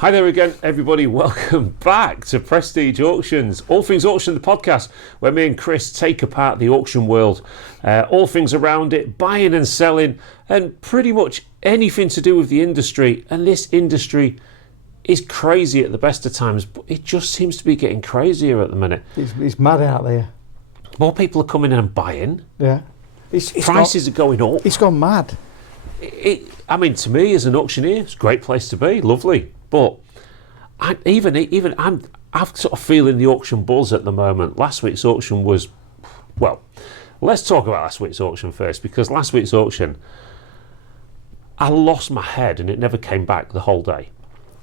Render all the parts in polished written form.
Hi there again, everybody. Welcome back to Prestige Auctions, All Things Auction, the podcast, where me and Chris take apart the auction world, all things around it, buying and selling, and pretty much anything to do with the industry. And this industry is crazy at the best of times, but it just seems to be getting crazier at the minute. It's mad out there. More people are coming in and buying. Yeah. Prices are going up. It's gone mad. I mean, to me as an auctioneer, it's a great place to be, lovely. But I'm sort of feeling the auction buzz at the moment. Last week's auction was, well, let's talk about last week's auction first, because last week's auction, I lost my head and it never came back the whole day.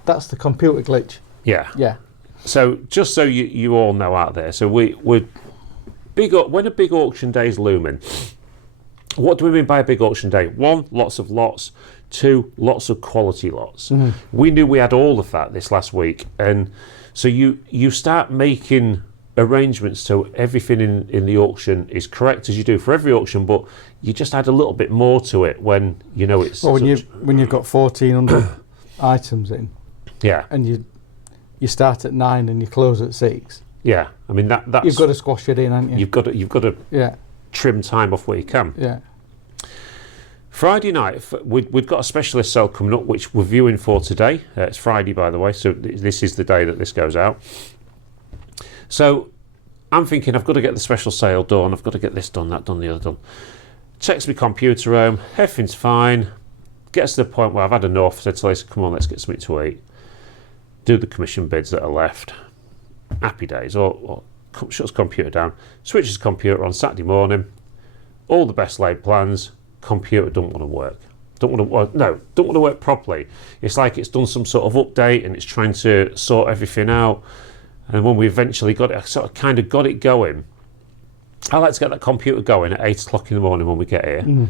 That's the computer glitch. Yeah. Yeah. So just so you all know out there, so we're big. When a big auction day is looming, what do we mean by a big auction day? 1, lots of lots. 2, lots of quality lots. Mm-hmm. We knew we had all of that this last week, and so you start making arrangements so everything in the auction is correct, as you do for every auction, but you just add a little bit more to it when you know it's. Well, when you've got 1,400 items in, yeah, and you start at 9 and you close at 6. Yeah, I mean that's you've got to squash it in, haven't you? You've got to trim time off where you can. Yeah. Friday night, we've got a specialist sale coming up, which we're viewing for today. It's Friday, by the way, so this is the day that this goes out. So I'm thinking I've got to get the special sale done, I've got to get this done, that done, the other done. Checks my computer home, everything's fine. Gets to the point where I've had enough, said to Lisa, come on, let's get something to eat. Do the commission bids that are left. Happy days. Or shuts computer down, switches computer on Saturday morning, all the best laid plans. Computer don't want to work. Don't want to work properly. It's like it's done some sort of update and it's trying to sort everything out. And when we eventually got it, kind of got it going. I like to get that computer going at 8 o'clock in the morning when we get here. Mm.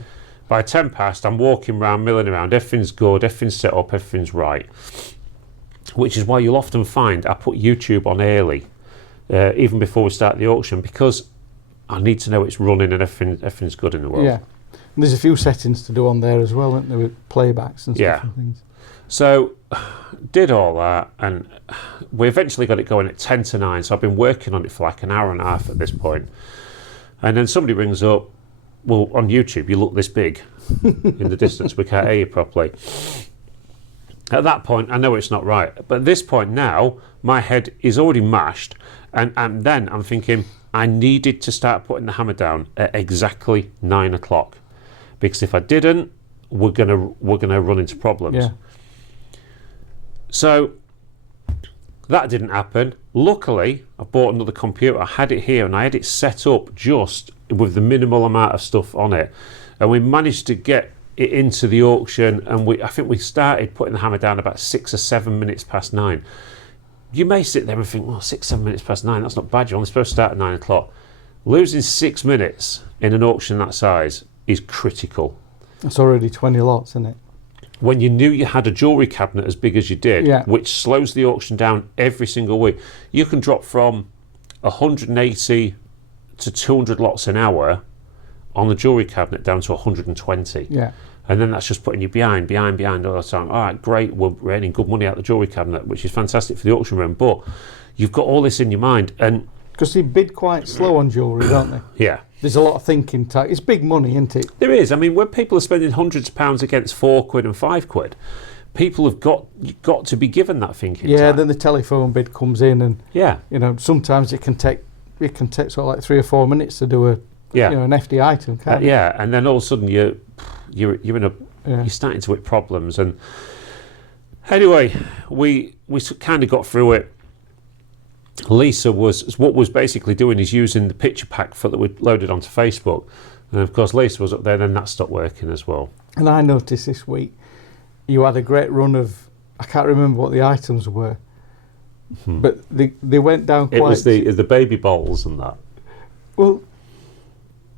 By 10 past, I'm walking around, milling around. Everything's good. Everything's set up. Everything's right. Which is why you'll often find I put YouTube on early, even before we start the auction, because I need to know it's running and everything's good in the world. Yeah. And there's a few settings to do on there as well, aren't there, with playbacks and stuff and things. So, did all that, and we eventually got it going at 10 to 9, so I've been working on it for like an hour and a half at this point. And then somebody rings up, well, on YouTube, you look this big in the distance, we can't hear you properly. At that point, I know it's not right. But at this point now, my head is already mashed, and then I'm thinking, I needed to start putting the hammer down at exactly 9 o'clock. Because if I didn't, we're gonna run into problems. Yeah. So that didn't happen. Luckily, I bought another computer. I had it here and I had it set up just with the minimal amount of stuff on it, and we managed to get it into the auction. And I think we started putting the hammer down about 6 or 7 minutes past 9. You may sit there and think, well, 6, 7 minutes past 9, that's not bad. You're only supposed to start at 9 o'clock. Losing 6 minutes in an auction that size is critical. It's already 20 lots, isn't it? When you knew you had a jewellery cabinet as big as you did, which slows the auction down every single week, you can drop from 180 to 200 lots an hour on the jewellery cabinet down to 120. Yeah. And then that's just putting you behind all the time. All right, great, we're earning good money out of the jewellery cabinet, which is fantastic for the auction room, but you've got all this in your mind. And because they bid quite slow on jewellery, don't they? Yeah. There's a lot of thinking. It's big money, isn't it? There is. I mean, when people are spending hundreds of pounds against £4 and £5, people have got to be given that thinking time. Then the telephone bid comes in, and sometimes it can take sort of like 3 or 4 minutes to do an FD item, can't it? Yeah, and then all of a sudden you're starting to hit problems. And anyway, we kind of got through it. Lisa was basically doing is using the picture pack that we loaded onto Facebook, and of course Lisa was up there. Then that stopped working as well. And I noticed this week you had a great run of, I can't remember what the items were, but they went down quite. It was the baby bowls and that. Well,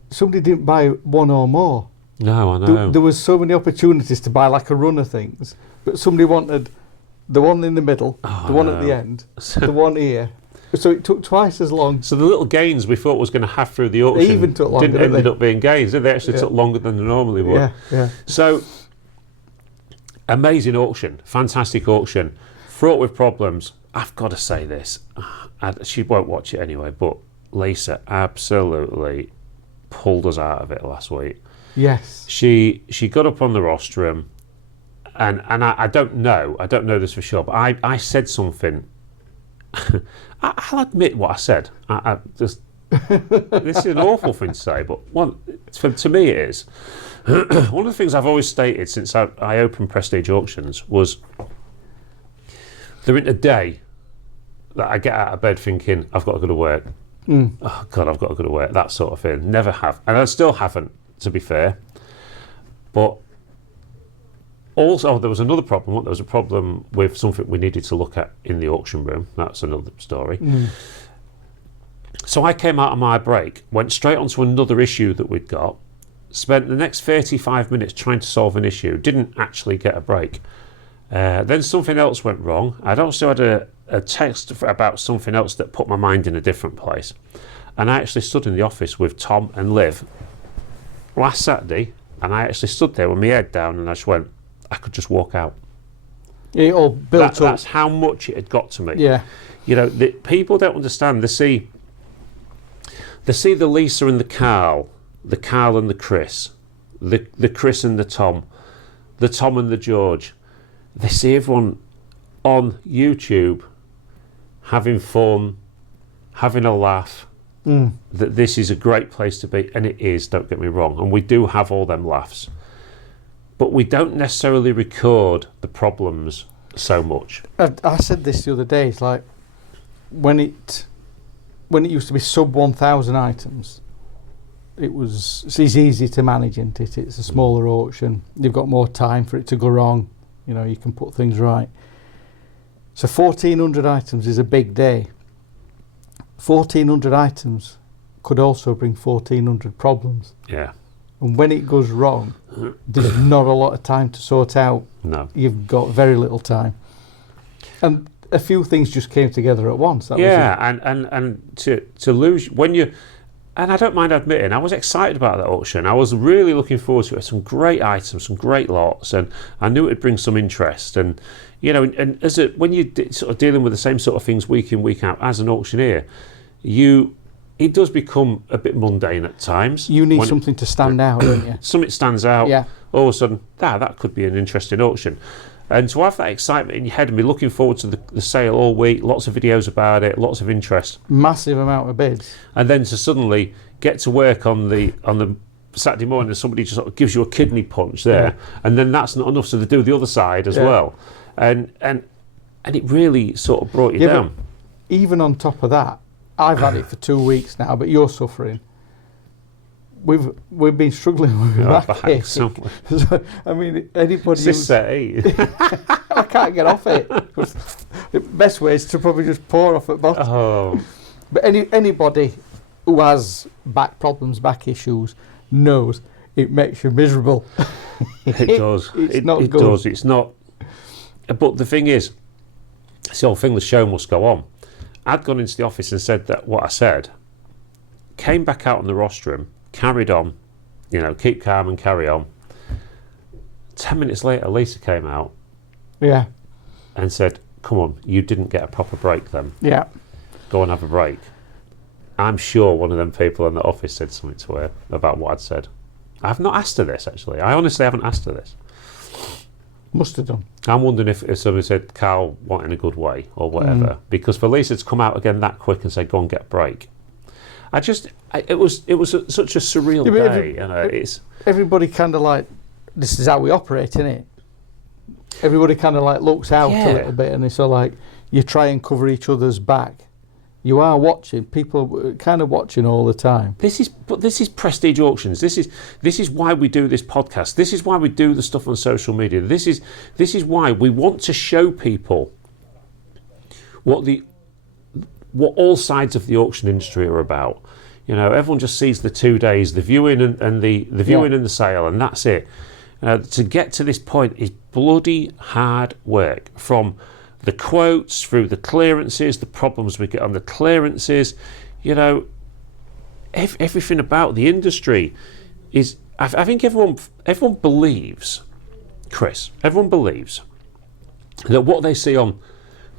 somebody didn't buy one or more. No, I know. There was so many opportunities to buy like a run of things, but somebody wanted the one in the middle, the one at the end, the one here. So it took twice as long. So the little gains we thought was going to have through the auction they even took longer, didn't end up being gains. They actually took longer than they normally would. Yeah. So amazing auction, fantastic auction. fraught with problems. I've got to say this. She won't watch it anyway, but Lisa absolutely pulled us out of it last week. Yes. She got up on the rostrum, and I don't know this for sure, but I said something. I'll admit what I said. I just this is an awful thing to say, but to me it is. One of the things I've always stated since I opened Prestige Auctions was there isn't a day that I get out of bed thinking I've got to go to work. Oh God, I've got to go to work. That sort of thing. Never have, and I still haven't, to be fair. But also, there was another problem. There was a problem with something we needed to look at in the auction room. That's another story. So I came out of my break, went straight onto another issue that we'd got, spent the next 35 minutes trying to solve an issue, didn't actually get a break. Then something else went wrong. I'd also had a text about something else that put my mind in a different place. And I actually stood in the office with Tom and Liv last Saturday, and I actually stood there with my head down and I just went, I could just walk out. It all built up. That's how much it had got to me. Yeah. You know, people don't understand. They see the Lisa and the Carl and the Chris, the Chris and the Tom and the George. They see everyone on YouTube having fun, having a laugh, that this is a great place to be, and it is, don't get me wrong, and we do have all them laughs. But we don't necessarily record the problems so much. I said this the other day, it's like when it used to be sub 1,000 items, it's easy to manage, isn't it? It's a smaller auction. You've got more time for it to go wrong. You know, you can put things right. So 1,400 items is a big day. 1,400 items could also bring 1,400 problems. Yeah. And when it goes wrong, there's not a lot of time to sort out. No. You've got very little time. And a few things just came together at once. That was it. And to lose when you, and I don't mind admitting, I was excited about that auction. I was really looking forward to it. Some great items, some great lots, and I knew it'd bring some interest. And you know, and when you're sort of dealing with the same sort of things week in, week out as an auctioneer, it does become a bit mundane at times. You need something to stand out, don't you? Something stands out. Yeah. All of a sudden, that could be an interesting auction. And to have that excitement in your head and be looking forward to the sale all week, lots of videos about it, lots of interest. Massive amount of bids. And then to suddenly get to work on the Saturday morning and somebody just sort of gives you a kidney punch there, and then that's not enough, so they do the other side as well. And it really sort of brought you down. Even on top of that, I've had it for 2 weeks now, but you're suffering. We've been struggling with back. So, I mean, anybody who's... I can't get off it. The best way is to probably just pour off at bottom. Oh. But anybody who has back problems, back issues, knows it makes you miserable. It does. It's not it good. Does. It's not. But the thing is, it's the whole thing, the show must go on. I'd gone into the office and said that what I said, came back out on the rostrum, carried on, you know, keep calm and carry on. 10 minutes later, Lisa came out and said, come on, you didn't get a proper break then. Yeah. Go and have a break. I'm sure one of them people in the office said something to her about what I'd said. I've not asked her this, actually. I honestly haven't asked her this. Must have done. I'm wondering if somebody said Carl went in a good way or whatever, because for Lisa to come out again that quick and say go and get a break, it was such a surreal day. Everybody kind of like, this is how we operate, innit? Everybody kind of like looks out a little bit, and it's all like you try and cover each other's back. You are watching. People are kind of watching all the time. This is Prestige Auctions. This is why we do this podcast. This is why we do the stuff on social media. This is why we want to show people what all sides of the auction industry are about. You know, everyone just sees the 2 days, the viewing and the viewing and the sale, and that's it. To get to this point is bloody hard work, from the quotes through the clearances, the problems we get on the clearances. You know, everything about the industry is. I think everyone believes, Chris. Everyone believes that what they see on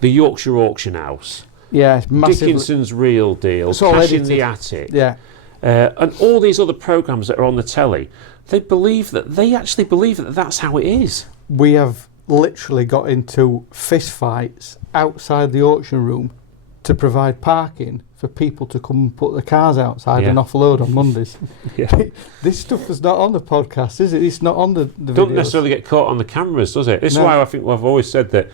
the Yorkshire Auction House, massively. Dickinson's Real Deal, It's all Cash in edited. the Attic, Yeah. and all these other programmes that are on the telly. They actually believe that that's how it is. We have literally got into fist fights outside the auction room to provide parking for people to come and put their cars outside and offload on Mondays. This stuff is not on the podcast, is it? It's not on the Don't videos. necessarily get caught on the cameras, does it? This is why I think I've always said that,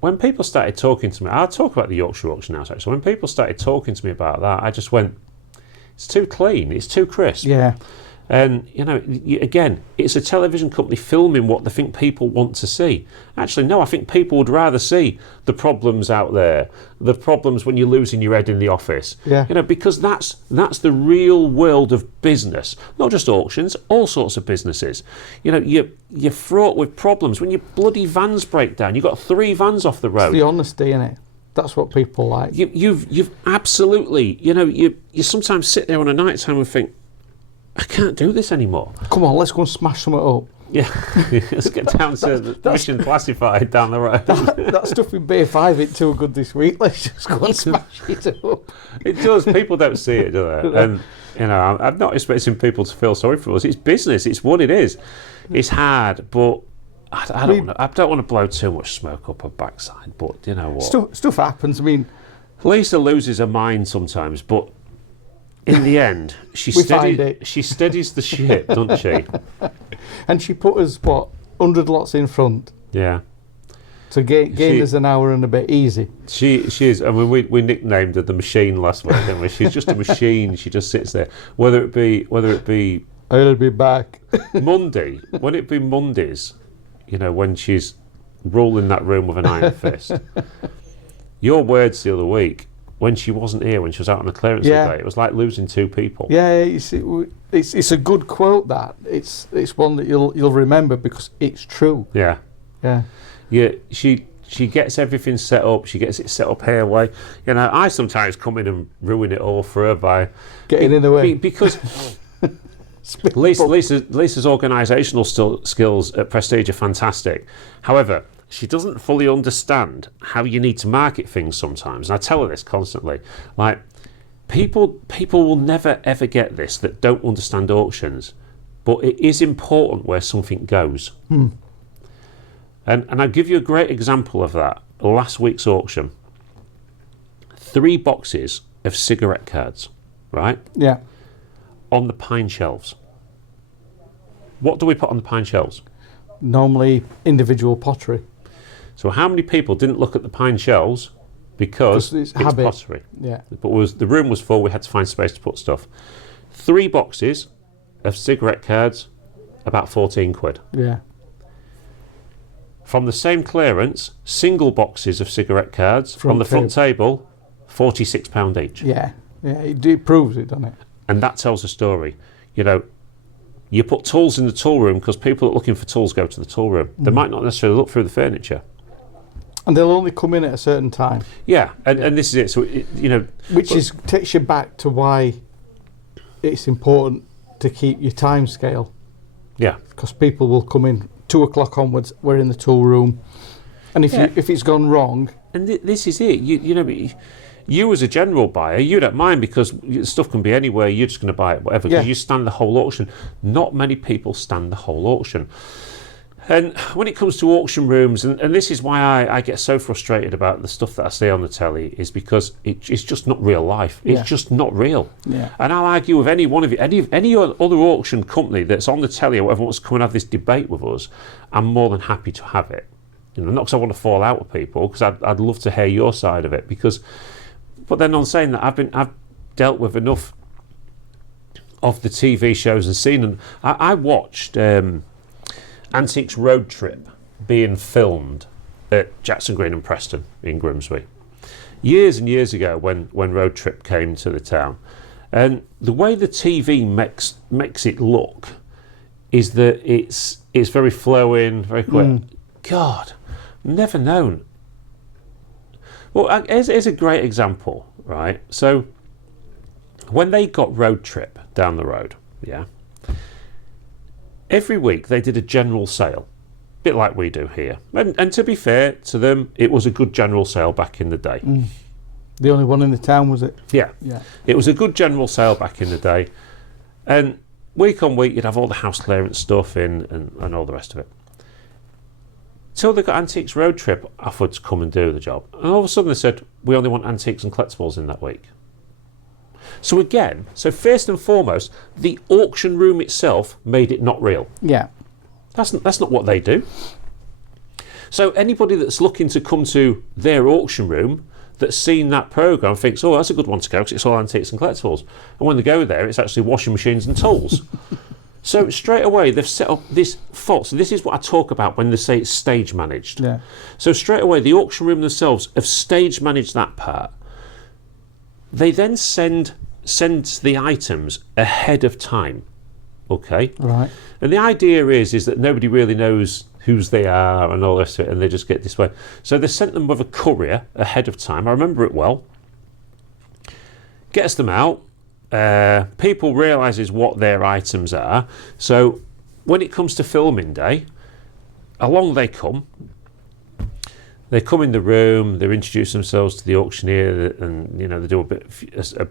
when people started talking to me, I'll talk about the Yorkshire Auction House actually. When people started talking to me about that, I just went, it's too clean, it's too crisp. Yeah. And, again, it's a television company filming what they think people want to see. Actually, no, I think people would rather see the problems out there, the problems when you're losing your head in the office. Yeah. Because that's the real world of business, not just auctions, all sorts of businesses. You're fraught with problems. When your bloody vans break down, you've got 3 vans off the road. It's the honesty, innit? That's what people like. You've absolutely, you sometimes sit there on a night time and think, I can't do this anymore. Come on, let's go and smash something up. Yeah, let's get down to the Mission Classified down the road. That stuff in Bay 5 ain't too good this week. Let's just go and smash it up. It does. People don't see it, do they? And, I'm not expecting people to feel sorry for us. It's business. It's what it is. It's hard, but I don't want to blow too much smoke up her backside, but you know what? Stuff happens. I mean, Lisa loses her mind sometimes, but in the end, she steadies the ship, doesn't she? And she put us, 100 lots in front. Yeah. To gain us an hour and a bit easy. She is. I mean, we nicknamed her the machine last week, didn't we? She's just a machine. She just sits there. Whether it be I'll be back. Monday, when it be Mondays, when she's ruling that room with an iron fist. Your words the other week, when she wasn't here, when she was out on the clearance day, it was like losing 2 people. Yeah, it's a good quote. That it's one that you'll remember because it's true. Yeah. She gets everything set up. She gets it set up her way. I sometimes come in and ruin it all for her by getting in the way because Lisa's organisational skills at Prestige are fantastic. However, she doesn't fully understand how you need to market things sometimes. And I tell her this constantly. Like, people will never ever get this that don't understand auctions. But it is important where something goes. And I'll give you a great example of that. Last week's auction. 3 boxes of cigarette cards, right? Yeah. On the pine shelves. What do we put on the pine shelves? Normally individual pottery. So how many people didn't look at the pine shelves because it's pottery? Yeah. But the room was full, we had to find space to put stuff. 3 boxes of cigarette cards, about 14 quid. Yeah. From the same clearance, single boxes of cigarette cards on the front table, £46 each. Yeah. It proves it, doesn't it? And that tells a story. You put tools in the tool room because people that are looking for tools go to the tool room. They might not necessarily look through the furniture. And they'll only come in at a certain time. Yeah, and this is it. So, takes you back to why it's important to keep your time scale. Yeah. Because people will come in 2 o'clock onwards, we're in the tool room. And if it's gone wrong... And this is it. You as a general buyer, you don't mind because stuff can be anywhere, you're just going to buy it, whatever, because you stand the whole auction. Not many people stand the whole auction. And when it comes to auction rooms, and this is why I get so frustrated about the stuff that I see on the telly, is because it's just not real life. It's just not real. Yeah. And I'll argue with any one of you, any other auction company that's on the telly or whatever wants to come and have this debate with us, I'm more than happy to have it. Not because I want to fall out with people, because I'd love to hear your side of it. But then on saying that, I've dealt with enough of the TV shows and seen them. I watched Antiques Road Trip being filmed at Jackson Green and Preston in Grimsby years and years ago when Road Trip came to the town. And the way the TV makes it look is that it's very flowing, very quick. God, never known. Well, here's a great example, right? So when they got Road Trip down the road, every week they did a general sale bit like we do here. And to be fair to them, it was a good general sale back in the day. The only one in the town, was it? Yeah. It was a good general sale back in the day. And week on week, you'd have all the house clearance stuff in and all the rest of it. Till they got Antiques Road Trip offered to come and do the job. And all of a sudden they said, we only want antiques and collectibles in that week. So again, first and foremost, the auction room itself made it not real. Yeah. That's not what they do. So anybody that's looking to come to their auction room that's seen that programme thinks, oh, that's a good one to go because it's all antiques and collectibles. And when they go there, it's actually washing machines and tools. So straight away, they've set up this fault. So this is what I talk about when they say it's stage managed. Yeah. So straight away, the auction room themselves have stage managed that part. They then send the items ahead of time. Okay? Right. And the idea is that nobody really knows whose they are and all the rest of it, and they just get this way. So they sent them with a courier ahead of time. I remember it well. Gets them out. People realises what their items are. So when it comes to filming day, along they come. They come in the room. They introduce themselves to the auctioneer, and they do a bit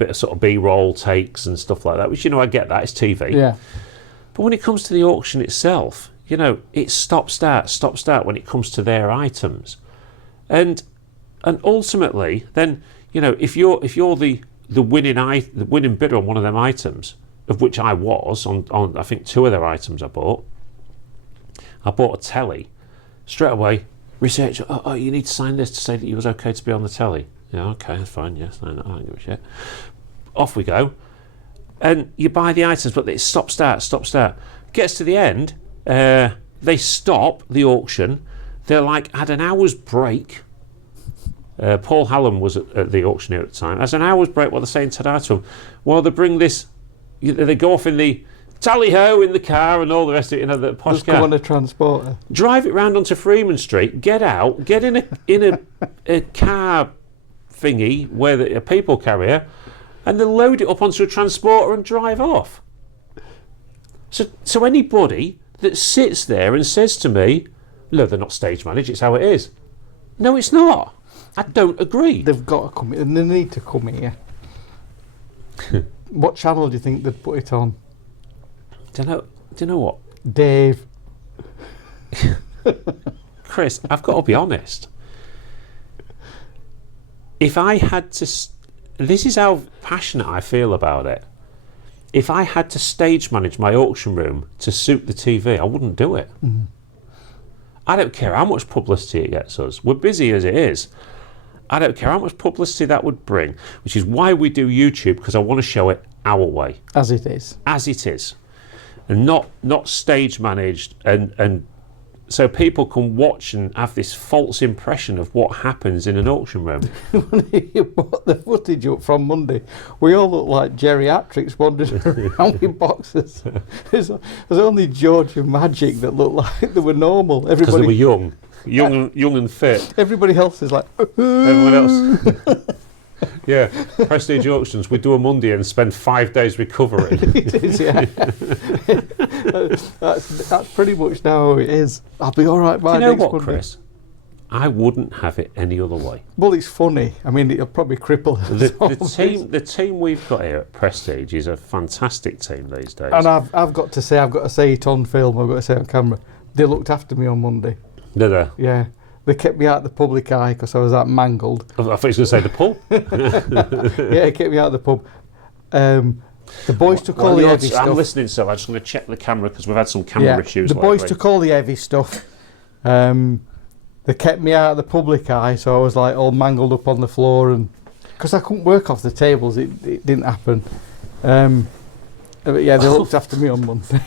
of sort of B-roll takes and stuff like that. Which I get that, it's TV. Yeah. But when it comes to the auction itself, it's stop start when it comes to their items, and ultimately, then if you're the winning bidder on one of them items, of which I was on I think 2 of their items I bought a telly. Straight away, research. Oh, you need to sign this to say that you was okay to be on the telly. Yeah, okay, that's fine. Yes, I don't give a shit. Off we go, and you buy the items, but it's stop start. Gets to the end. They stop the auction. They're like had an hour's break. Paul Hallam was at the auctioneer at the time. As an hour's break, what they're saying to him, well, they bring this. They go off in the tally-ho in the car and all the rest of it. The posh Just car. go on a transporter. Drive it round onto Freeman Street. Get out. Get in a car thingy where a people carrier, and then load it up onto a transporter and drive off. So anybody that sits there and says to me, no, they're not stage managed, it's how it is. No, it's not. I don't agree. They've got to come here, and they need to come here. What channel do you think they'd put it on? Do you know what? Dave. Chris, I've got to be honest. If I had to... This is how passionate I feel about it. If I had to stage manage my auction room to suit the TV, I wouldn't do it. Mm. I don't care how much publicity it gets us. We're busy as it is. I don't care how much publicity that would bring, which is why we do YouTube, because I want to show it our way. As it is. As it is. And not stage managed, and so people can watch and have this false impression of what happens in an auction room. When you brought the footage up from Monday, we all look like geriatrics wandering around with boxes. There's only George and Magic that looked like they were normal. Because they were young and fit. Everybody else is like... Everyone else. Yeah, Prestige Auctions, we do a Monday and spend 5 days recovering. It is, yeah. that's pretty much now how it is. I'll be all right by next Monday. You know what, Chris? I wouldn't have it any other way. Well, it's funny. I mean, it'll probably cripple us. The team we've got here at Prestige is a fantastic team these days. And I've got to say it on film. I've got to say it on camera. They looked after me on Monday. Did they? Yeah. They kept me out of the public eye because I was that mangled. I thought you were going to say the pub. Yeah, it kept me out of the pub. The boys took all the heavy stuff. I'm listening, so I'm just going to check the camera because we've had some camera issues. The boys took all the heavy stuff. They kept me out of the public eye, so I was like all mangled up on the floor, and because I couldn't work off the tables, it didn't happen. But yeah, they looked after me on Monday.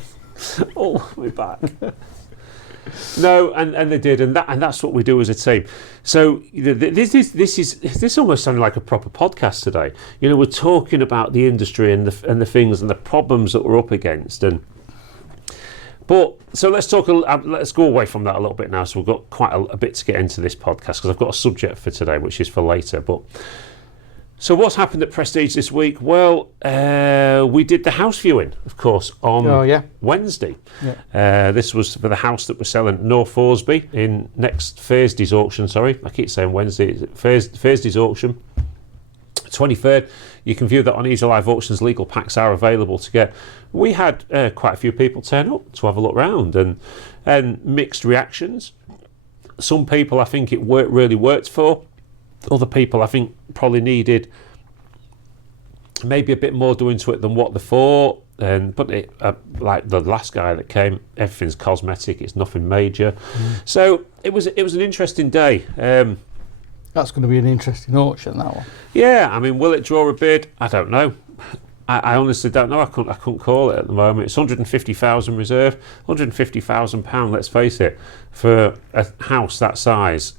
Oh, we're back. No, and they did, and that's what we do as a team. So this almost sounded like a proper podcast today. We're talking about the industry and the things and the problems that we're up against, But so let's talk. Let's go away from that a little bit now. So we've got quite a bit to get into this podcast because I've got a subject for today, which is for later. But So what's happened at Prestige this week? Well, we did the house viewing, of course, on Wednesday. Yeah. This was for the house that we're selling at North Thoresby in next Thursday's auction. Sorry, I keep saying Wednesday. Thursday's auction, 23rd. You can view that on Easy Live Auctions. Legal packs are available to get. We had quite a few people turn up to have a look round and mixed reactions. Some people I think it really worked for. Other people I think probably needed maybe a bit more doing to it than what they thought. But like the last guy that came, everything's cosmetic. It's nothing major. So it was an interesting day. That's going to be an interesting auction, that one. Yeah, I mean, will it draw a bid? I don't know. I honestly don't know. I couldn't call it at the moment. It's 150,000 reserve, £150,000. Let's face it, for a house that size,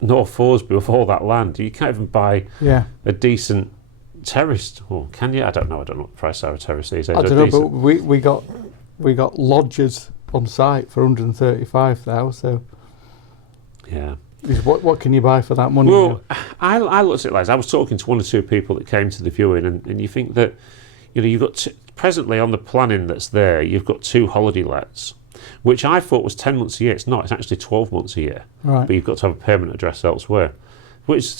North Thoresby with all that land, you can't even buy a decent terrace. Or can you? I don't know. I don't know what the price are of terrace these days. I don't know, but we got lodgers on site for 135,000. So yeah. What can you buy for that money? Well, I looked at it like I was talking to one or two people that came to the viewing, and you think that, you know, you've got presently on the planning that's there, you've got 2 holiday lets, which I thought was 10 months a year. It's not. It's actually 12 months a year. Right. But you've got to have a permanent address elsewhere, which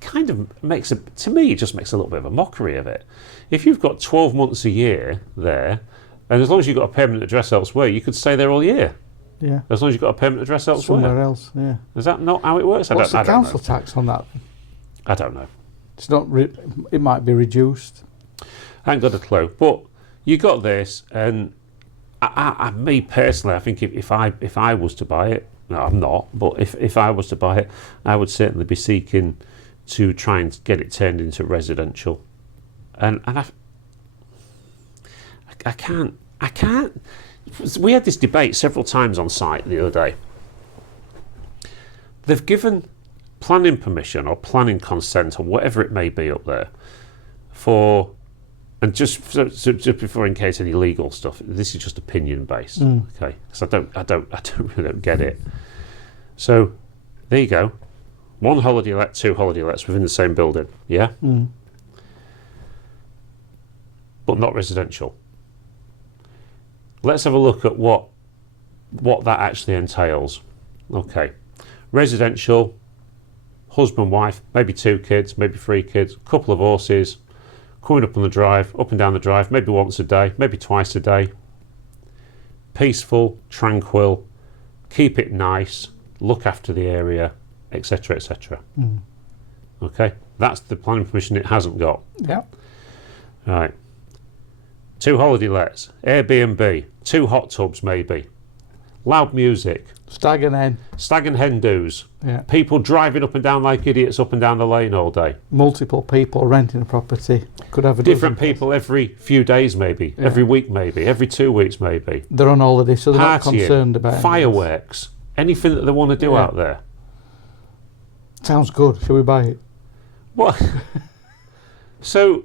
kind of makes to me, it just makes a little bit of a mockery of it. If you've got 12 months a year there, and as long as you've got a permanent address elsewhere, you could stay there all year. Yeah. As long as you've got a permanent address elsewhere. Somewhere else, yeah. Is that not how it works? What's the council know. tax on that? I don't know. It's not. It might be reduced. I ain't got a clue. But you got this, and me personally, I think if I was to buy it, no, I'm not. But if I was to buy it, I would certainly be seeking to try and get it turned into residential. And I can't. We had this debate several times on site the other day. They've given planning permission or planning consent or whatever it may be up there for, and just before in case any legal stuff, this is just opinion based, okay? Because I don't get it. So there you go, 1 holiday let, 2 holiday lets within the same building, yeah, but not residential. Let's have a look at what that actually entails. Okay, residential, husband, wife, maybe 2 kids, maybe 3 kids, a couple of horses, coming up on the drive, up and down the drive, maybe once a day, maybe twice a day. Peaceful, tranquil, keep it nice, look after the area, etc., etc. Okay, that's the planning permission it hasn't got. Yeah. Right. 2 holiday lets, Airbnb, 2 hot tubs maybe, loud music, Stag and hen do's, Yeah. people driving up and down like idiots up and down the lane all day. Multiple people renting a property. Could have a Different dozen people every few days maybe, every week maybe, every 2 weeks maybe. They're on holiday, so they're not Partying, concerned about fireworks, anything that they want to do out there. Sounds good. Shall we buy it? What? So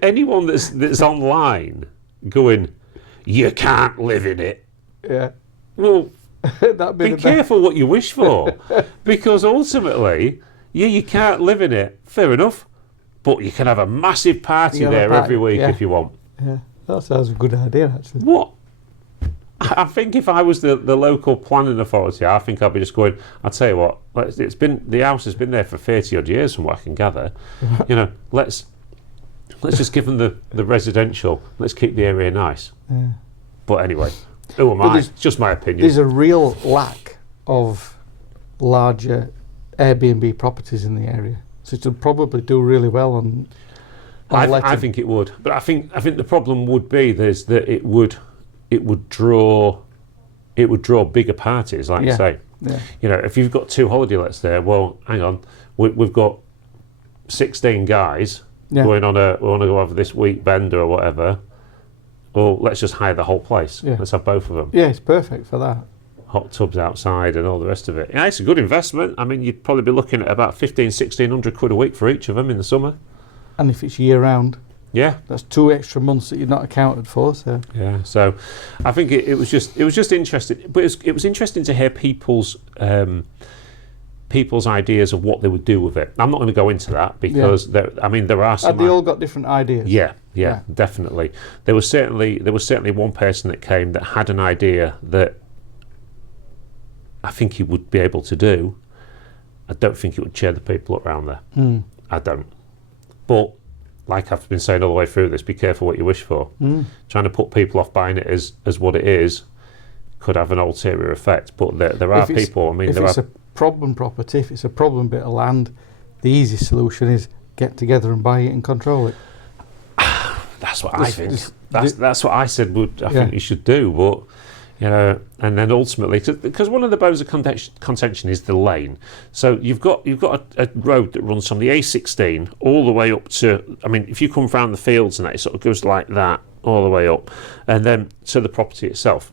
anyone that's online going, you can't live in it. Yeah. Well, That'd be be careful what you wish for, because ultimately, you can't live in it. Fair enough, but you can have a massive party there every week if you want. Yeah, that sounds a good idea actually. What? I think if I was the local planning authority, I think I'd be just going, I'll tell you what, the house has been there for 30 odd years from what I can gather. You know, let's just give them the residential. Let's keep the area nice. Yeah. But anyway, who am I? It's just my opinion. There's a real lack of larger Airbnb properties in the area, so it'll probably do really well on I think it would, but I think the problem would be that it would draw bigger parties, like you say. Yeah. You know, if you've got 2 holiday lets there, well, hang on, we've got 16 guys going on we want to go have this week bender or whatever. Well, let's just hire the whole place. Yeah. Let's have both of them. Yeah, it's perfect for that. Hot tubs outside and all the rest of it. Yeah, it's a good investment. I mean, you'd probably be looking at about 1,500-1,600 quid a week for each of them in the summer. And if it's year round, yeah, that's 2 extra months that you're not accounted for. So yeah, so I think it was just interesting. But it was interesting to hear people's people's ideas of what they would do with it. I'm not going to go into that because there are some. Have they all got different ideas? Yeah, definitely. There was certainly one person that came that had an idea that I think he would be able to do. I don't think it would cheer the people up around there. I don't. But like I've been saying all the way through this, be careful what you wish for. Trying to put people off buying it as what it is could have an ulterior effect. But there are people. I mean, if it's a problem property, if it's a problem bit of land, the easy solution is get together and buy it and control it. That's what I think. That's what I said. I think you should do. But and then ultimately, because one of the bones of contention is the lane. So you've got a road that runs from the A16 all the way up to. I mean, if you come around the fields and that, it sort of goes like that all the way up, and then to the property itself.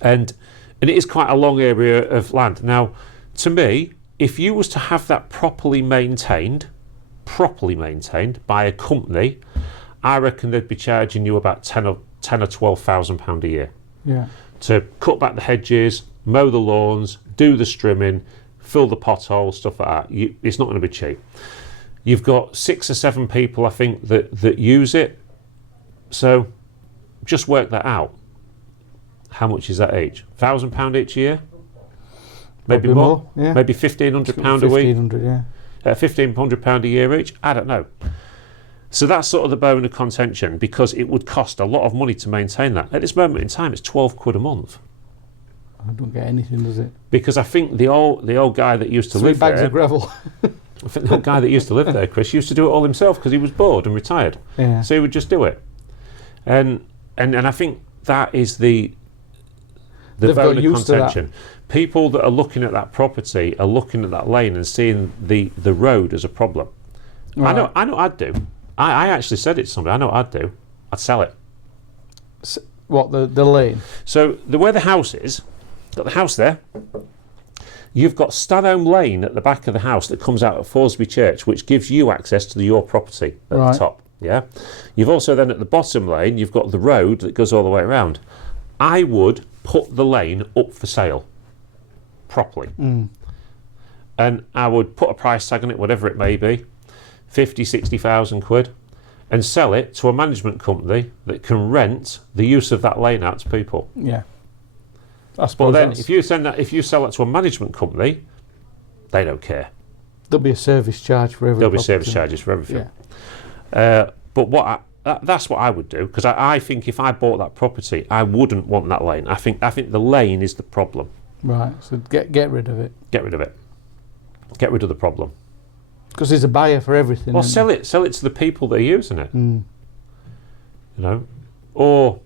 And it is quite a long area of land. Now, to me, if you was to have that properly maintained by a company, I reckon they'd be charging you about £10,000 or £12,000 a year. Yeah. To cut back the hedges, mow the lawns, do the strimming, fill the potholes, stuff like that. It's not going to be cheap. You've got 6 or 7 people, I think, that use it. So just work that out. How much is that each? £1,000 each year? Maybe more? Yeah. Maybe £1,500 a week? £1,500, yeah. £1,500 a year each? I don't know. So that's sort of the bone of contention, because it would cost a lot of money to maintain that. At this moment in time, it's £12 a month. I don't get anything, does it? Because I think the old guy that used to live there... 3 bags of gravel. I think that guy that used to live there, Chris, used to do it all himself because he was bored and retired. Yeah. So he would just do it. And I think that is the bone of contention. People that are looking at that property are looking at that lane and seeing the road as a problem. Right. I know what I'd do. I actually said it to somebody. I know what I'd do. I'd sell it. What, the lane? So where the house is, got the house there. You've got Stanholme Lane at the back of the house that comes out of Thoresby Church, which gives you access to your property at the top. Yeah. You've also then at the bottom lane, you've got the road that goes all the way around. I would put the lane up for sale properly. And I would put a price tag on it, whatever it may be, 50, 60,000 quid, and sell it to a management company that can rent the use of that lane out to people. Yeah. I suppose. But then if you sell that to a management company, they don't care. There'll be a service charge for every There'll property. be service charges for everything. Yeah. But that's what I would do, because I think if I bought that property, I wouldn't want that lane. I think the lane is the problem. Right. So get rid of it. Get rid of it. Get rid of the problem. Because there's a buyer for everything. Well, sell it to the people that are using it. Or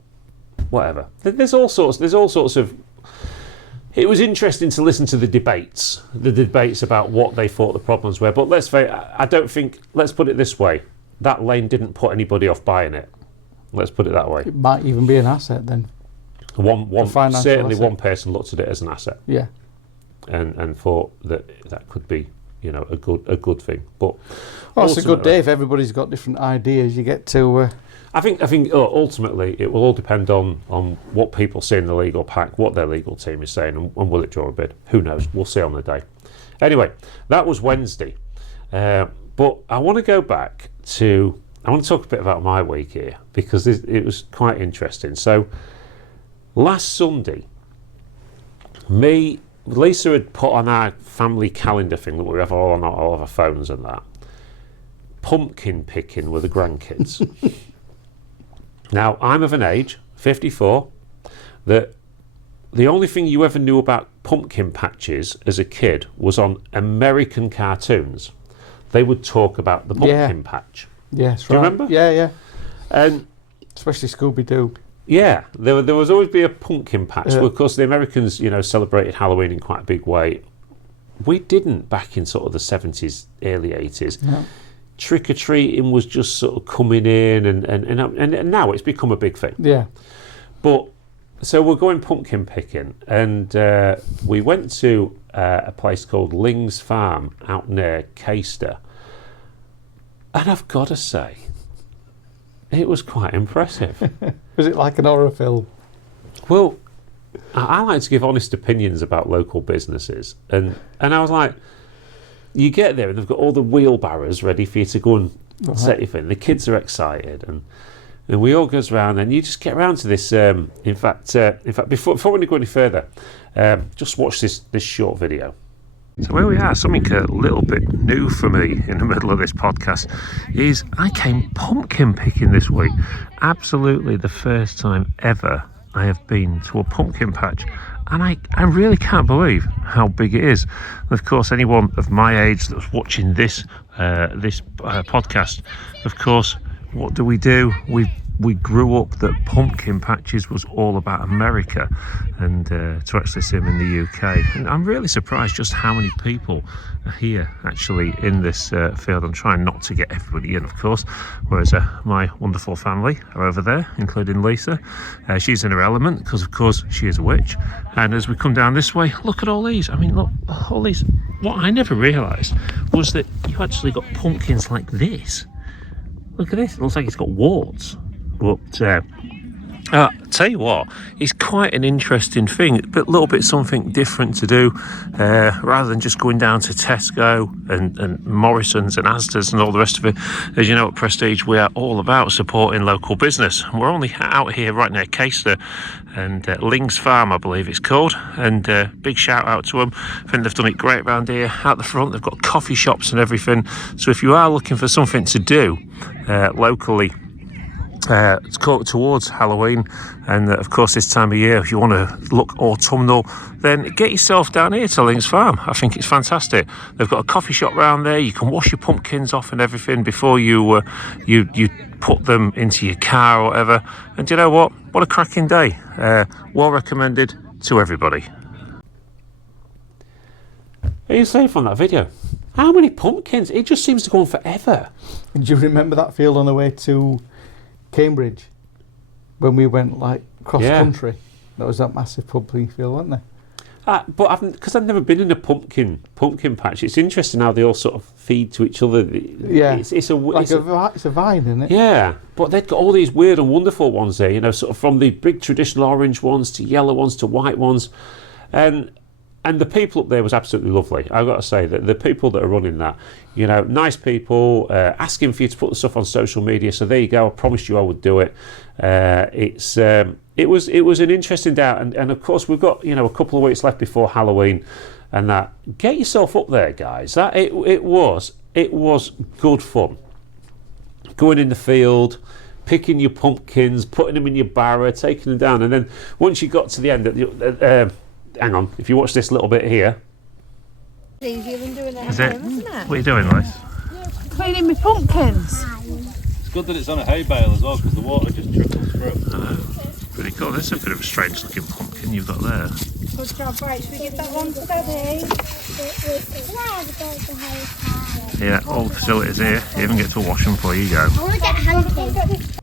whatever. There's all sorts of. It was interesting to listen to the debates about what they thought the problems were. But I don't think. Let's put it this way: that lane didn't put anybody off buying it. Let's put it that way. It might even be an asset then. Certainly one person looked at it as an asset. Yeah. And thought that could be, a good thing. But it's a good day if everybody's got different ideas. You get to. I think ultimately it will all depend on what people see in the legal pack, what their legal team is saying, and will it draw a bid? Who knows? We'll see on the day. Anyway, that was Wednesday. But I want to go back to. I want to talk a bit about my week here, because it was quite interesting. So last Sunday, Lisa had put on our family calendar thing that we have all on all of our phones and that, pumpkin picking with the grandkids. Now, I'm of an age, 54, that the only thing you ever knew about pumpkin patches as a kid was on American cartoons. They would talk about the pumpkin patch. Yes, Do you remember? Yeah. And especially Scooby-Doo. Yeah, there was always be a pumpkin patch. Well, of course, the Americans, celebrated Halloween in quite a big way. We didn't back in sort of the 70s, early 80s. No. Trick-or-treating was just sort of coming in, and now it's become a big thing. Yeah. But, so we're going pumpkin picking, and we went to a place called Ling's Farm out near Caister. And I've got to say, it was quite impressive. Was it like an horror film? Well, I like to give honest opinions about local businesses, and I was like, you get there and they've got all the wheelbarrows ready for you to go and set your thing. The kids are excited, and we all goes around, and you just get around to this. In fact, before we go any further, just watch this short video. So where we are, something a little bit new for me in the middle of this podcast is I came pumpkin picking this week. Absolutely the first time ever I have been to a pumpkin patch, and I really can't believe how big it is. And of course, anyone of my age that's watching this podcast, of course, what do? We grew up that pumpkin patches was all about America, and to actually see them in the UK. And I'm really surprised just how many people are here actually in this field. I'm trying not to get everybody in, of course, whereas my wonderful family are over there, including Lisa. She's in her element because, of course, she is a witch. And as we come down this way, look at all these. I mean, look, all these. What I never realised was that you actually got pumpkins like this. Look at this. It looks like it's got warts. But tell you what, it's quite an interesting thing, but a little bit something different to do, rather than just going down to Tesco and Morrison's and Asda's and all the rest of it. As you know, at Prestige, we are all about supporting local business. We're only out here right near Caister and Ling's Farm, I believe it's called, and big shout out to them. I think they've done it great around here. Out the front, they've got coffee shops and everything. So if you are looking for something to do locally, towards Halloween, and of course this time of year, if you want to look autumnal, then get yourself down here to Ling's Farm. I think it's fantastic. They've got a coffee shop round there. You can wash your pumpkins off and everything before you put them into your car or whatever. And you know what a cracking day. Well recommended to everybody. Are you saying from that video, how many pumpkins? It just seems to go on forever. Do you remember that field on the way to Cambridge when we went like cross country? That was that massive pumpkin field, wasn't there? But because I've never been in a pumpkin patch, it's interesting how they all sort of feed to each other. Yeah, it's a vine, isn't it? Yeah, but they've got all these weird and wonderful ones there. You know, sort of from the big traditional orange ones to yellow ones to white ones, and the people up there was absolutely lovely. I've got to say that the people that are running that, you know, nice people, asking for you to put the stuff on social media. So there you go. I promised you I would do it. It was an interesting day, and of course we've got, you know, a couple of weeks left before Halloween, and that. Get yourself up there, guys. That it was good fun. Going in the field, picking your pumpkins, putting them in your barrow, taking them down, and then once you got to the end, hang on, if you watch this little bit here. Easier than doing it Is at it? home, isn't it? What are you doing, Liz? Cleaning my pumpkins. It's good that it's on a hay bale as well, because the water just trickles through. Pretty cool. This is a bit of a strange looking pumpkin you've got there. Good job, right, should we give that one to Daddy? Yeah, all the facilities here. You even get to wash them before you go. I want to get hunted.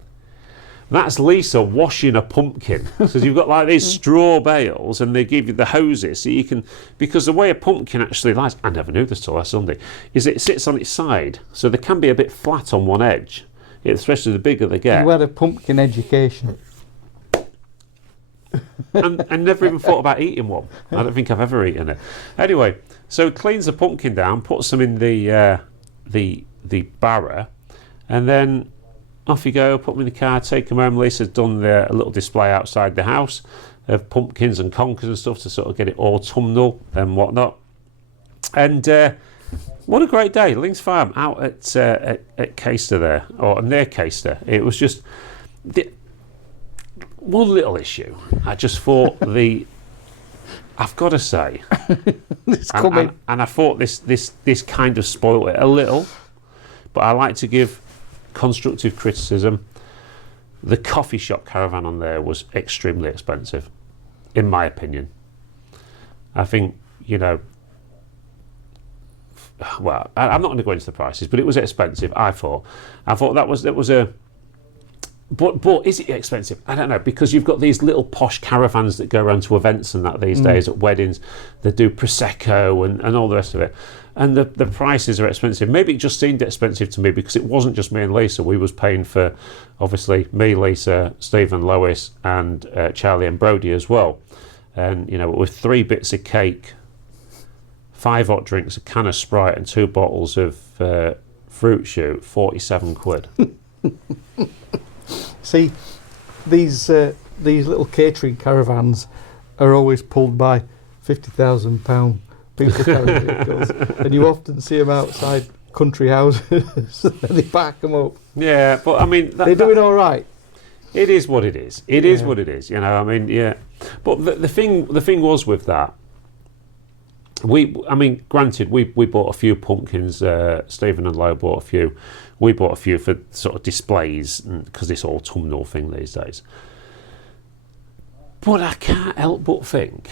That's Lisa washing a pumpkin. So you've got like these straw bales, and they give you the hoses so you can, because the way a pumpkin actually lies, I never knew this till last Sunday, is it sits on its side, so they can be a bit flat on one edge, especially the bigger they get. You had a pumpkin education. and never even thought about eating one. I don't think I've ever eaten it. Anyway, so cleans the pumpkin down, puts them in the barrow, and then off you go, put them in the car, take them home. Lisa's done a little display outside the house of pumpkins and conkers and stuff to sort of get it autumnal and whatnot. And what a great day. Ling's Farm out at Caister there, or near Caister. It was just one little issue. I just thought I've got to say, It's coming. and I thought this kind of spoiled it a little, but I like to give constructive criticism. The coffee shop caravan on there was extremely expensive, in my opinion. I think, you know, well, I'm not going to go into the prices, but it was expensive. I thought that was a. But is it expensive? I don't know, because you've got these little posh caravans that go around to events and that these days at weddings. They do prosecco and all the rest of it, and the prices are expensive. Maybe it just seemed expensive to me because it wasn't just me and Lisa. We was paying for, obviously, me, Lisa, Stephen, Lois, and Charlie and Brody as well. and with 3 bits of cake, 5 hot drinks, a can of Sprite, and 2 bottles of fruit shoot, 47 quid. See, these little catering caravans are always pulled by £50,000 people carrying vehicles, and you often see them outside country houses and they back them up. Yeah, but I mean, they're doing all right. It is what it is. It is what it is. I mean, yeah. But the thing was with that. Granted, we bought a few pumpkins. Stephen and Lo bought a few. We bought a few for sort of displays because it's all autumnal thing these days. But I can't help but think,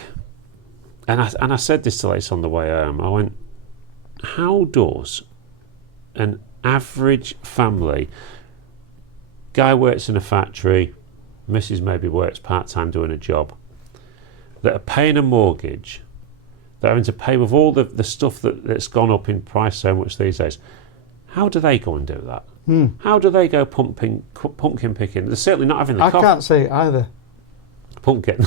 and I said this to Lace on the way home. I went, how does an average family, guy works in a factory, Mrs. maybe works part-time doing a job, that are paying a mortgage, that are having to pay with all the stuff that's gone up in price so much these days, how do they go and do that? How do they go pumpkin picking? They're certainly not having the cost. I can't say it either. Pumpkin.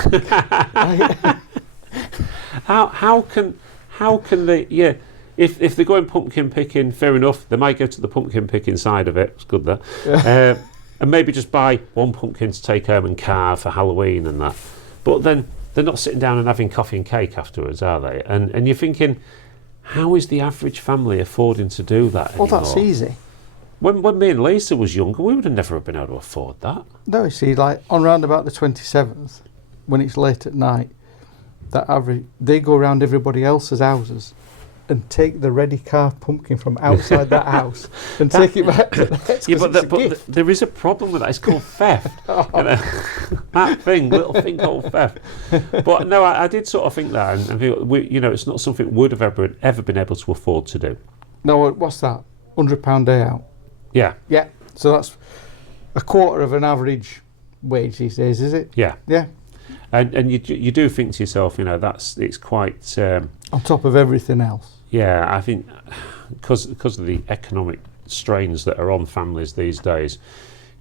How can they? Yeah, if they're going pumpkin picking, fair enough. They might go to the pumpkin picking side of it. It's good there, and maybe just buy 1 pumpkin to take home and carve for Halloween and that. But then they're not sitting down and having coffee and cake afterwards, are they? And you're thinking, how is the average family affording to do that anymore? Well, that's easy. When me and Lisa was younger, we would have never been able to afford that. No, you see, like on round about the 27th, when it's late at night, they go around everybody else's houses and take the ready carved pumpkin from outside that house and take it back to the next. Yeah, but there is a problem with that. It's called theft. That little thing called theft. But no, I did sort of think that, and it's not something we'd have ever been able to afford to do. No, what's that? £100 day out. Yeah. Yeah. So that's a quarter of an average wage these days, is it? Yeah. Yeah. And you do think to yourself, it's quite on top of everything else. Yeah, I think because of the economic strains that are on families these days,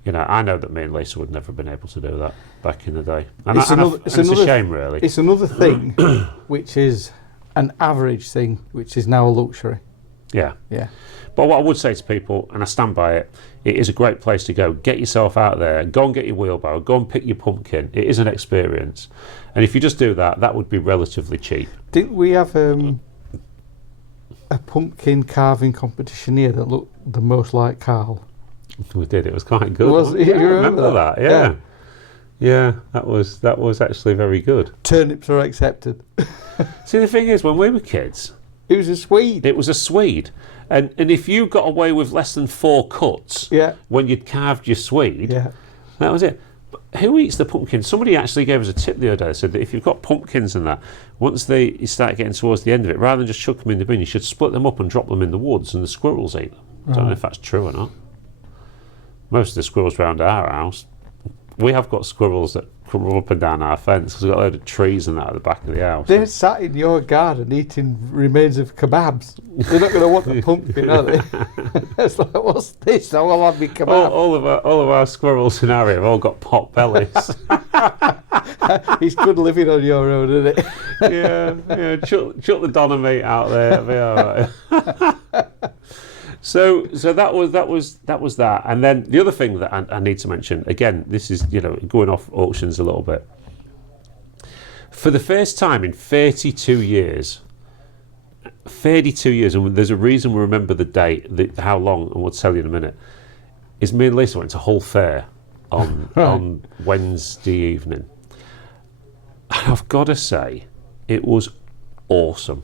I know that me and Lisa would never have been able to do that back in the day, and it's a shame, really. It's another thing, which is an average thing, which is now a luxury. Yeah. Yeah. But what I would say to people, and I stand by it, it is a great place to go. Get yourself out there, go and get your wheelbarrow, go and pick your pumpkin. It is an experience. And if you just do that, that would be relatively cheap. Didn't we have a pumpkin carving competition here that looked the most like Carl? We did. It was quite good. You remember that? Yeah. Yeah, that was actually very good. Turnips are accepted. See, the thing is, when we were kids, it was a Swede. It was a Swede. And if you got away with less than 4 cuts when you'd carved your Swede, that was it. But who eats the pumpkin? Somebody actually gave us a tip the other day, said that if you've got pumpkins and that, once you start getting towards the end of it, rather than just chuck them in the bin, you should split them up and drop them in the woods and the squirrels eat them. I don't know if that's true or not. Most of the squirrels around our house, we have got squirrels that come up and down our fence because we've got a load of trees and that at the back of the house. They're sat in your garden eating remains of kebabs. They're not going to want the pumpkin, are they? It's like, what's this? I want to be kebab. All of our squirrels in our area have all got pot bellies. It's good living on your own, isn't it? yeah. Chuck the doner meat out there. It'll be all right. So that was that, and then the other thing that I need to mention again, this is going off auctions a little bit. For the first time in 32 years, and there's a reason we remember the date, how long, and we'll tell you in a minute. Is me and Lisa went to Hull Fair on Wednesday evening, and I've got to say, it was awesome,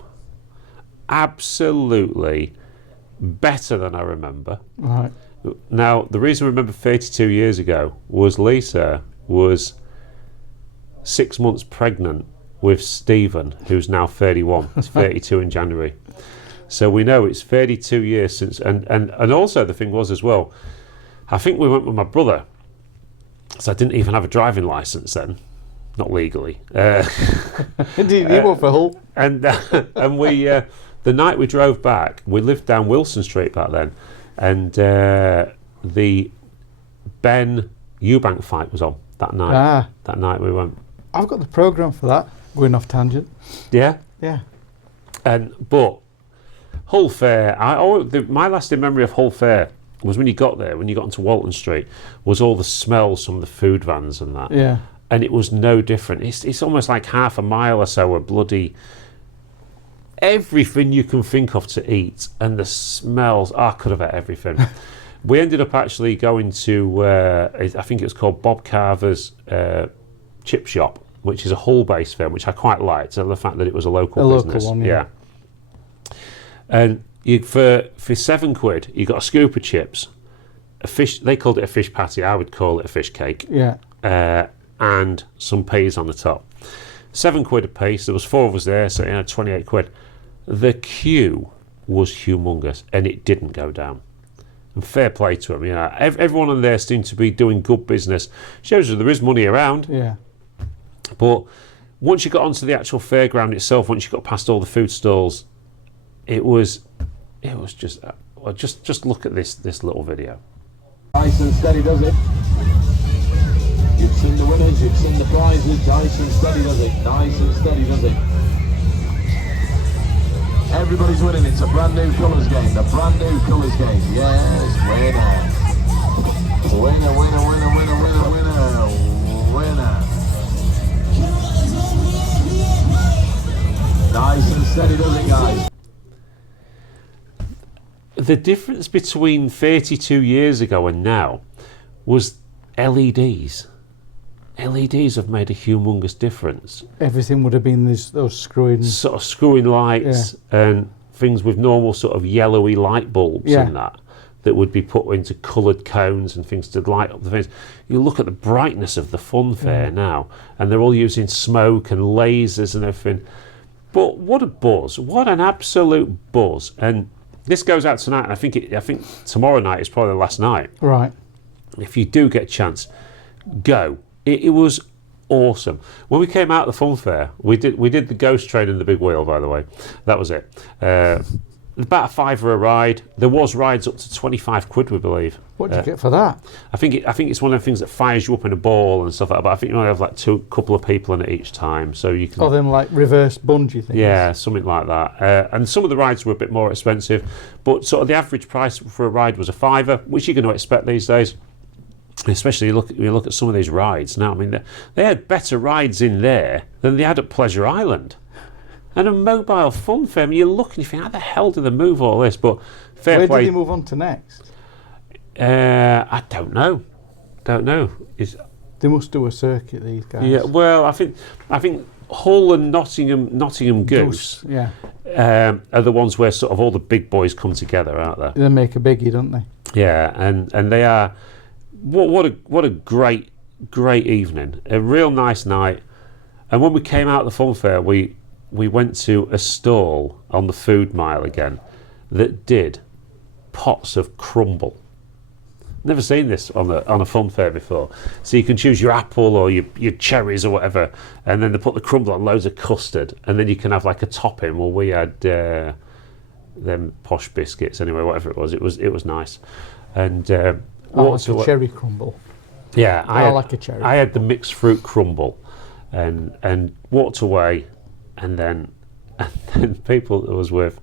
absolutely. Better than I remember. Right. Now, the reason I remember 32 years ago was Lisa was 6 months pregnant with Stephen, who's now 31. He's 32 in January. So we know it's 32 years since. And also the thing was as well, I think we went with my brother. So I didn't even have a driving licence then. Not legally. Did you need one for Hull? And we... the night we drove back, we lived down Wilson Street back then, and the Ben Eubank fight was on that night. That night we went. I've got the programme for that. Going off tangent. Yeah. Yeah. But Hull Fair, my lasting memory of Hull Fair was when you got there, when you got onto Walton Street, was all the smells from the food vans and that. Yeah. And it was no different. It's almost like half a mile or so of bloody everything you can think of to eat, and the smells. I could have had everything. We ended up actually going to, I think it was called Bob Carver's chip shop, which is a Hull-based firm, which I quite liked, and the fact that it was a local business. Local one, yeah. And for £7, you got a scoop of chips, a fish. They called it a fish patty. I would call it a fish cake. Yeah. And some peas on the top. £7 a piece. There was 4 of us there, so 28 quid. The queue was humongous, and it didn't go down. And fair play to them. Everyone on there seemed to be doing good business. Shows you there is money around. Yeah. But once you got onto the actual fairground itself, once you got past all the food stalls, it was just look at this little video. Nice and steady does it. You've seen the winners, you've seen the prizes. Nice and steady does it. Nice and steady does it. Everybody's winning. It's a brand new colours game. A brand new colours game. Yes, winner. Winner, winner, winner, winner, winner, winner, winner. Nice and steady does it, guys. The difference between 32 years ago and now was LEDs. LEDs have made a humongous difference. Everything would have been those screwing. Sort of screwing lights and things with normal sort of yellowy light bulbs and that would be put into coloured cones and things to light up the things. You look at the brightness of the fun fair now, and they're all using smoke and lasers and everything. But what a buzz! What an absolute buzz! And this goes out tonight, and I think tomorrow night is probably the last night. Right. If you do get a chance, go. It was awesome. When we came out of the fun fair, we did the ghost train and the big wheel. By the way, that was it. About a £5 a ride. There was rides up to 25 quid, we believe. What did you get for that? I think it's one of the things that fires you up in a ball and stuff like that. But I think you only have like couple of people in it each time, so you can. Oh, them like reverse bungee things. Yeah, something like that. And some of the rides were a bit more expensive, but sort of the average price for a ride was a £5, which you're going to expect these days. Especially you look at some of these rides now. I mean, they had better rides in there than they had at Pleasure Island. And a mobile fun fair. I mean, you look and you think, how the hell do they move all this? But fair play. Where did they move on to next? I don't know. They must do a circuit, these guys. Yeah. Well, I think Hull and Nottingham Goose. Yeah. Are the ones where sort of all the big boys come together, aren't they? They make a biggie, don't they? Yeah, and they are. What a great evening. A real nice night. And when we came out of the fun fair, we went to a stall on the food mile again that did pots of crumble. Never seen this on a fun fair before. So you can choose your apple or your cherries or whatever, and then they put the crumble on loads of custard, and then you can have like a topping. Well, we had them posh biscuits anyway, whatever it was. It was nice. And I like a cherry crumble. Yeah, I like a cherry. I had the mixed fruit crumble, and walked away, and then people that I was with,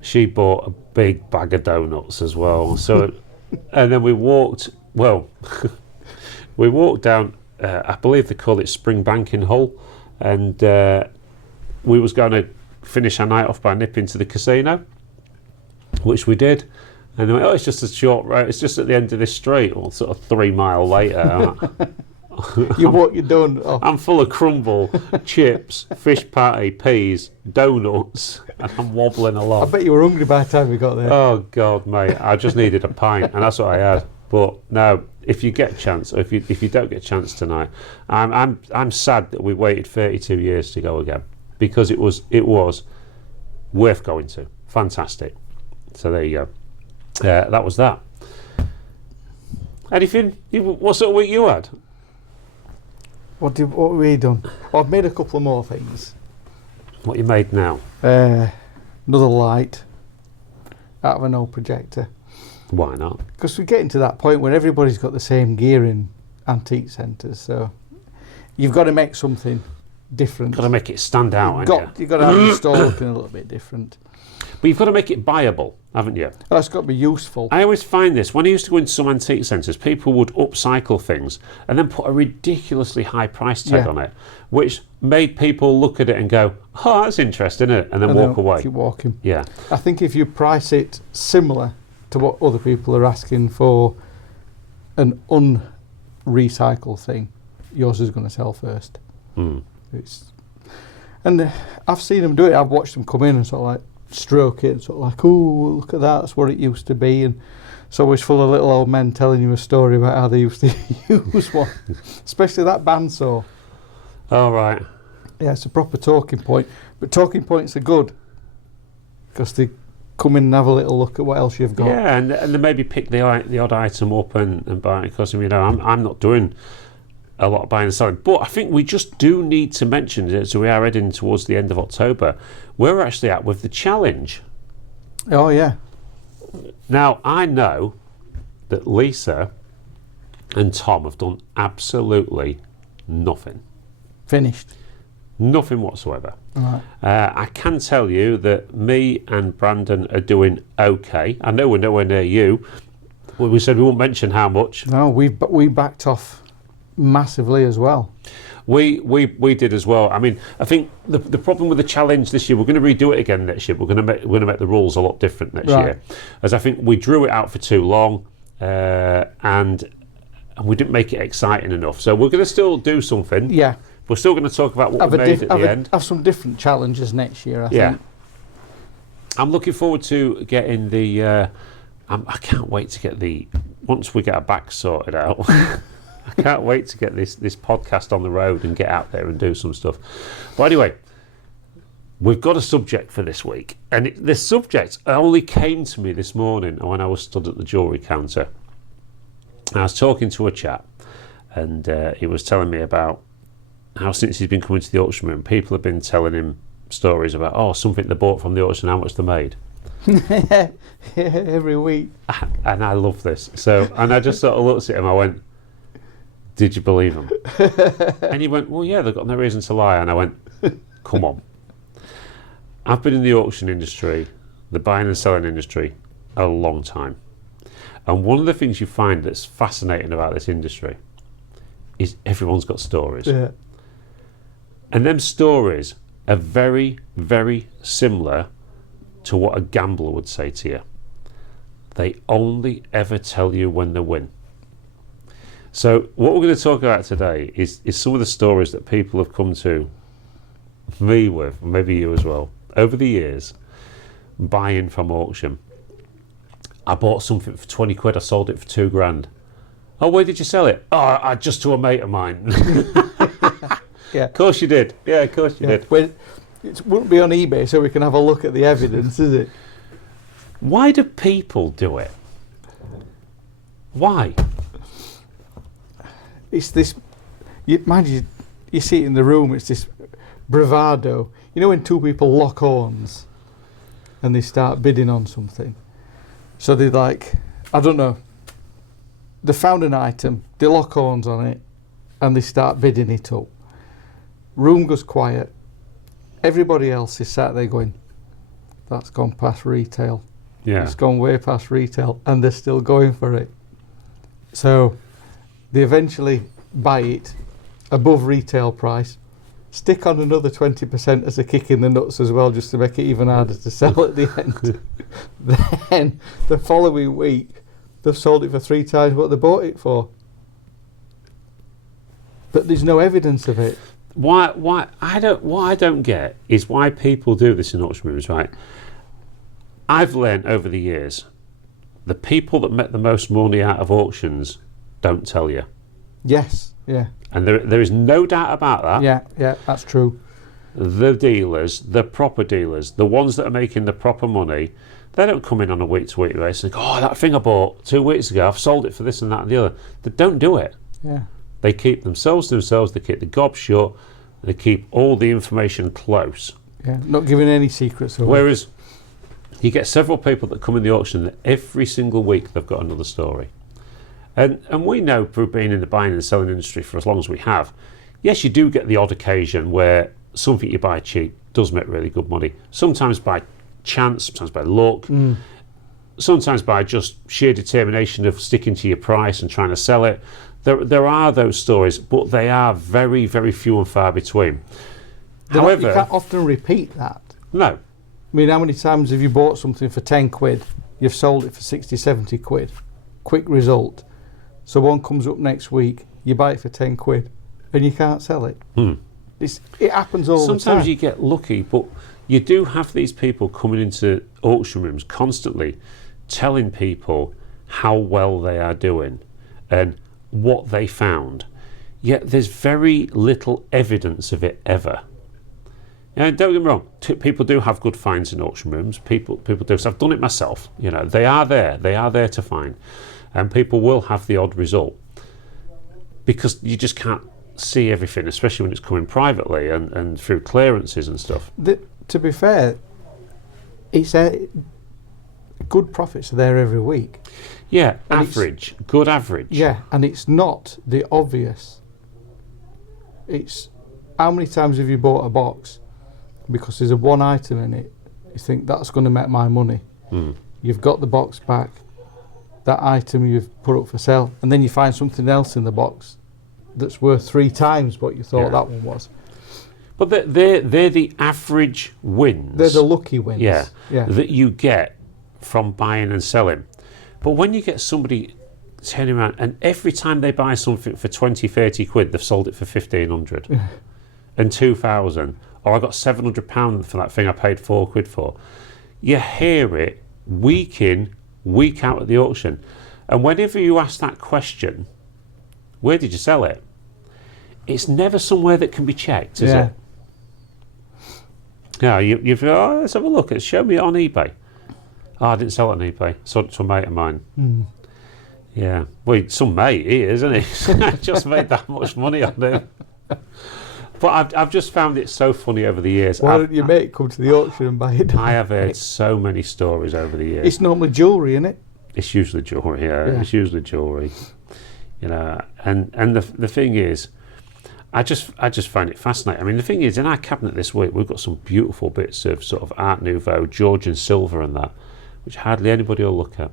she bought a big bag of donuts as well. So, and then we walked. Well, we walked down. I believe they call it Spring Bank in Hull, and we was going to finish our night off by nipping to the casino, which we did. And they went, it's just a short road. It's just at the end of this street, or sort of 3 mile later. You what you done? Oh. I'm full of crumble, chips, fish patty, peas, donuts, and I'm wobbling along. I bet you were hungry by the time we got there. Oh God, mate! I just needed a pint, and that's what I had. But no, if you get a chance, or if you don't get a chance tonight, I'm sad that we waited 32 years to go again, because it was worth going to. Fantastic. So there you go. That was that. Anything? What sort of week you had? What have we done? Well, I've made a couple more things. What you made now? Another light out of an old projector. Why not? Because we're getting to that point where everybody's got the same gear in antique centres, so you've got to make something different. Got to make it stand out, You've got to have the store looking a little bit different. But you've got to make it buyable, haven't you? Oh, it's got to be useful. I always find this, when I used to go into some antique centres, people would upcycle things and then put a ridiculously high price tag on it, which made people look at it and go, oh, that's interesting, isn't it? And then walk away. Keep walking. Yeah. I think if you price it similar to what other people are asking for an unrecycled thing, yours is going to sell first. And I've seen them do it. I've watched them come in and sort of like stroke it and sort of like, oh, look at that, that's what it used to be. And it's always full of little old men telling you a story about how they used to use one, especially that bandsaw. Oh, right. Yeah, it's a proper talking point. But talking points are good because they come in and have a little look at what else you've got. Yeah, and they maybe pick the odd item up and buy it, because I'm not doing a lot of buying and selling. But I think we just do need to mention it, so we are heading towards the end of October. We're actually out with the challenge. Oh, yeah. Now, I know that Lisa and Tom have done absolutely nothing. Finished. Nothing whatsoever. Right. I can tell you that me and Brandon are doing okay. I know we're nowhere near you. We said we won't mention how much. No, we backed off massively as well. We did as well. I mean, I think the problem with the challenge this year, we're going to redo it again next year. We're going to make the rules a lot different next year, as I think we drew it out for too long, and we didn't make it exciting enough. So we're going to still do something. Yeah. We're still going to talk about what we made at the end. Have some different challenges next year, I think. I'm looking forward to getting the. I can't wait to get once we get our back sorted out. I can't wait to get this podcast on the road and get out there and do some stuff. But anyway, we've got a subject for this week, and this subject only came to me this morning when I was stood at the jewellery counter. I was talking to a chap, and he was telling me about how since he's been coming to the auction room, people have been telling him stories about something they bought from the auction, how much they made. Every week. And I love this. And I just sort of looked at him, I went, did you believe him? And he went, well, yeah, they've got no reason to lie. And I went, come on. I've been in the auction industry, the buying and selling industry, a long time. And one of the things you find that's fascinating about this industry is everyone's got stories. Yeah. And them stories are very, very similar to what a gambler would say to you. They only ever tell you when they win. So what we're going to talk about today is some of the stories that people have come to me with, maybe you as well, over the years, buying from auction. I bought something for 20 quid, I sold it for £2,000. Oh, where did you sell it? Oh, just to a mate of mine. Yeah. Of course you did. Yeah, of course you did. Well, it wouldn't be on eBay, so we can have a look at the evidence, is it? Why do people do it? Why? It's this, you see it in the room, it's this bravado. You know when two people lock horns and they start bidding on something? So they I don't know, they found an item, they lock horns on it and they start bidding it up. Room goes quiet. Everybody else is sat there going, that's gone past retail. Yeah. It's gone way past retail, and they're still going for it. So they eventually buy it above retail price, stick on another 20% as a kick in the nuts as well, just to make it even harder to sell at the end. Then the following week, they've sold it for 3 times what they bought it for. But there's no evidence of it. What I don't get is why people do this in auction rooms, right? I've learned over the years, the people that make the most money out of auctions don't tell you. Yes, yeah. And there is no doubt about that. Yeah, that's true. The dealers, the proper dealers, the ones that are making the proper money, they don't come in on a week-to-week basis and go, oh, that thing I bought 2 weeks ago, I've sold it for this and that and the other. They don't do it. Yeah. They keep themselves to themselves, they keep the gob shut, they keep all the information close. Yeah, not giving any secrets away. Whereas you get several people that come in the auction that every single week they've got another story. And we know, through being in the buying and selling industry for as long as we have, yes, you do get the odd occasion where something you buy cheap does make really good money. Sometimes by chance, sometimes by luck, sometimes by just sheer determination of sticking to your price and trying to sell it. There are those stories, but they are very, very few and far between. However, you can't often repeat that. No. I mean, how many times have you bought something for 10 quid, you've sold it for 60, 70 quid? Quick result. So one comes up next week, you buy it for 10 quid, and you can't sell it. It happens all the time. Sometimes you get lucky, but you do have these people coming into auction rooms constantly telling people how well they are doing and what they found. Yet there's very little evidence of it ever. And don't get me wrong, people do have good finds in auction rooms. People do. So I've done it myself. You know, they are there to find, and people will have the odd result because you just can't see everything, especially when it's coming privately and through clearances and stuff. To be fair, it's good profits are there every week. Yeah, And good average. Yeah, and it's not the obvious. It's how many times have you bought a box because there's a one item in it, you think that's going to make my money. You've got the box back, that item you've put up for sale, and then you find something else in the box that's worth 3 times what you thought that one was. But they're the average wins. They're the lucky wins. Yeah, that you get from buying and selling. But when you get somebody turning around and every time they buy something for 20, 30 quid, they've sold it for 1,500 and 2,000, or I got £700 for that thing I paid 4 quid for. You hear it week in, week out at the auction. And whenever you ask that question, where did you sell it? It's never somewhere that can be checked, is it? Yeah, you've let's have a look. Show me it on eBay. Oh, I didn't sell it on eBay. Sold it to a mate of mine. Yeah. Well, some mate he is, isn't he? Just made that much money on him. But I've just found it so funny over the years. Why don't your mate come to the auction and buy it? I have heard so many stories over the years. It's normally jewellery, isn't it? It's usually jewellery, yeah. It's usually jewellery. You know, and the thing is, I just find it fascinating. I mean, the thing is, in our cabinet this week, we've got some beautiful bits of sort of Art Nouveau, Georgian silver and that, which hardly anybody will look at.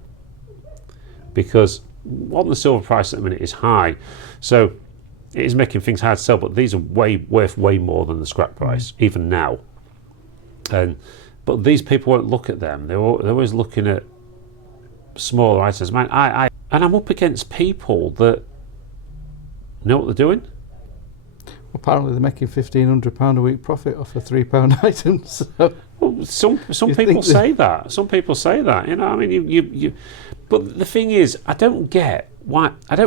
Because one, the silver price at the minute is high, so it is making things hard to sell, but these are worth way more than the scrap price, even now. But these people won't look at them. They're always looking at smaller items. Man, and I'm up against people that know what they're doing. Apparently they're making £1,500 a week profit off of £3 items. So Well, some people say that. Some people say that. You know, I mean, you. But the thing is, I don't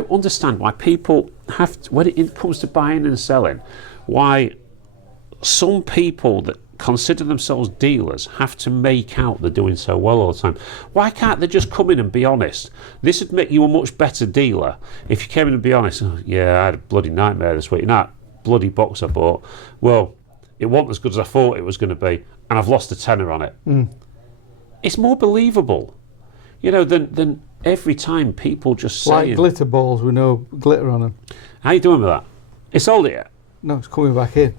understand why people have to, when it comes to buying and selling, why some people that consider themselves dealers have to make out they're doing so well all the time. Why can't they just come in and be honest? This would make you a much better dealer if you came in and be honest. Oh, yeah, I had a bloody nightmare this week. That bloody box I bought, well, it wasn't as good as I thought it was going to be, and I've lost a tenner on it. It's more believable, you know, than every time people just say like glitter balls with no glitter on them. How you doing with that? It's sold it yet? No, it's coming back in.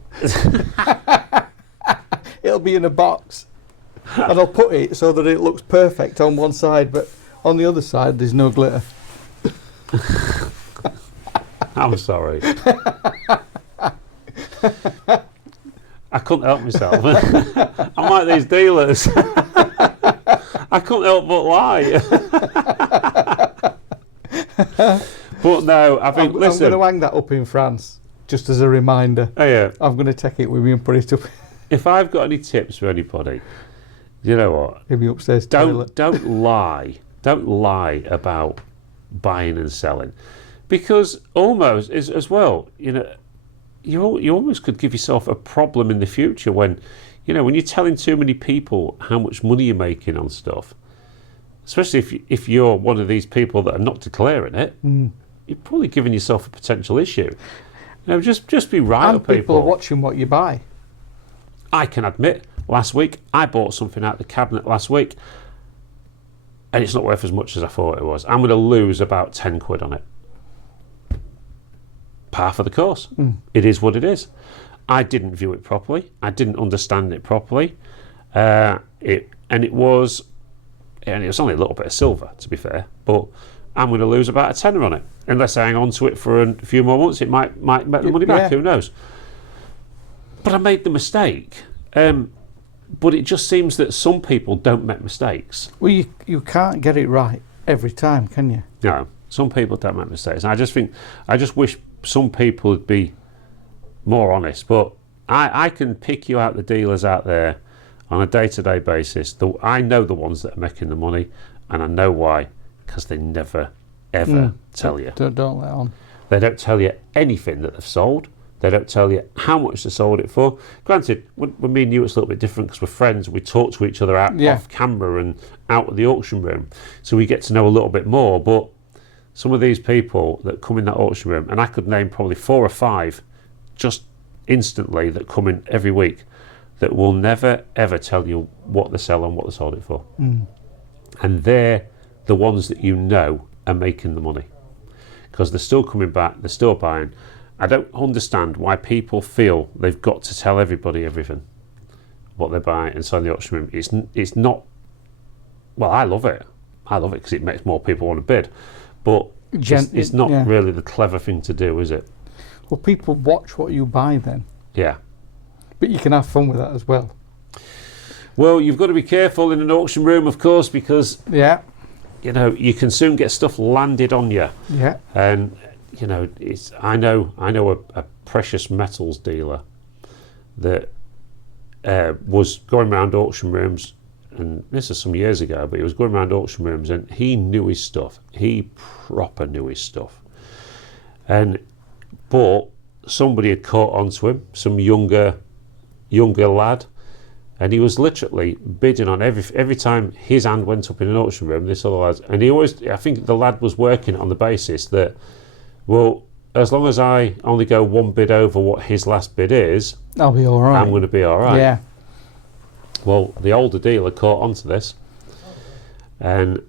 It'll be in a box, and I'll put it so that it looks perfect on one side, but on the other side there's no glitter. I'm sorry. I couldn't help myself. I'm like these dealers. I couldn't help but lie. But no, I think, listen. I'm going to hang that up in France, just as a reminder. Oh, yeah. I'm going to take it with me and put it up. If I've got any tips for anybody, you know what? In the upstairs toilet. Don't lie. Don't lie about buying and selling. Because almost, as well, you know, you almost could give yourself a problem in the future when, you know, when you're telling too many people how much money you're making on stuff, especially if you're one of these people that are not declaring it, you're probably giving yourself a potential issue. You know, just be right and with people. People are watching what you buy. I can admit, last week, I bought something out of the cabinet last week, and it's not worth as much as I thought it was. I'm going to lose about 10 quid on it. par for the course. It is what it is. I didn't view it properly. I didn't understand it properly. It was only a little bit of silver, to be fair, but I'm going to lose about a tenner on it. Unless I hang on to it for a few more months, it might make the money back, who knows. But I made the mistake. But it just seems that some people don't make mistakes. Well, you can't get it right every time, can you? No, some people don't make mistakes. And I just wish some people would be more honest. But I can pick you out the dealers out there on a day-to-day basis. I know the ones that are making the money, and I know why, because they never, ever tell you. Don't let on. They don't tell you anything that they've sold. They don't tell you how much they sold it for. Granted, when me and you, it's a little bit different because we're friends. We talk to each other off camera and out of the auction room. So we get to know a little bit more. But some of these people that come in that auction room, and I could name probably 4 or 5 just instantly that come in every week, that will never, ever tell you what they sell and what they sold it for. And they're the ones that you know are making the money. Because they're still coming back, they're still buying. I don't understand why people feel they've got to tell everybody everything, what they buy inside the auction room. It's not. Well, I love it. I love it because it makes more people want to bid. But it's not really the clever thing to do, is it? Well, people watch what you buy then. Yeah. But you can have fun with that as well. Well, you've got to be careful in an auction room, of course, because you can soon get stuff landed on you. Yeah. And I know a precious metals dealer that was going around auction rooms, and this is some years ago, but he was going around auction rooms and he knew his stuff. He proper knew his stuff. But somebody had caught onto him, some younger lad, and he was literally bidding on every time his hand went up in an auction room, this other lad, and I think the lad was working on the basis that, well, as long as I only go one bid over what his last bid is, I'll be all right. I'm going to be all right. Yeah. Well, the older dealer caught onto this and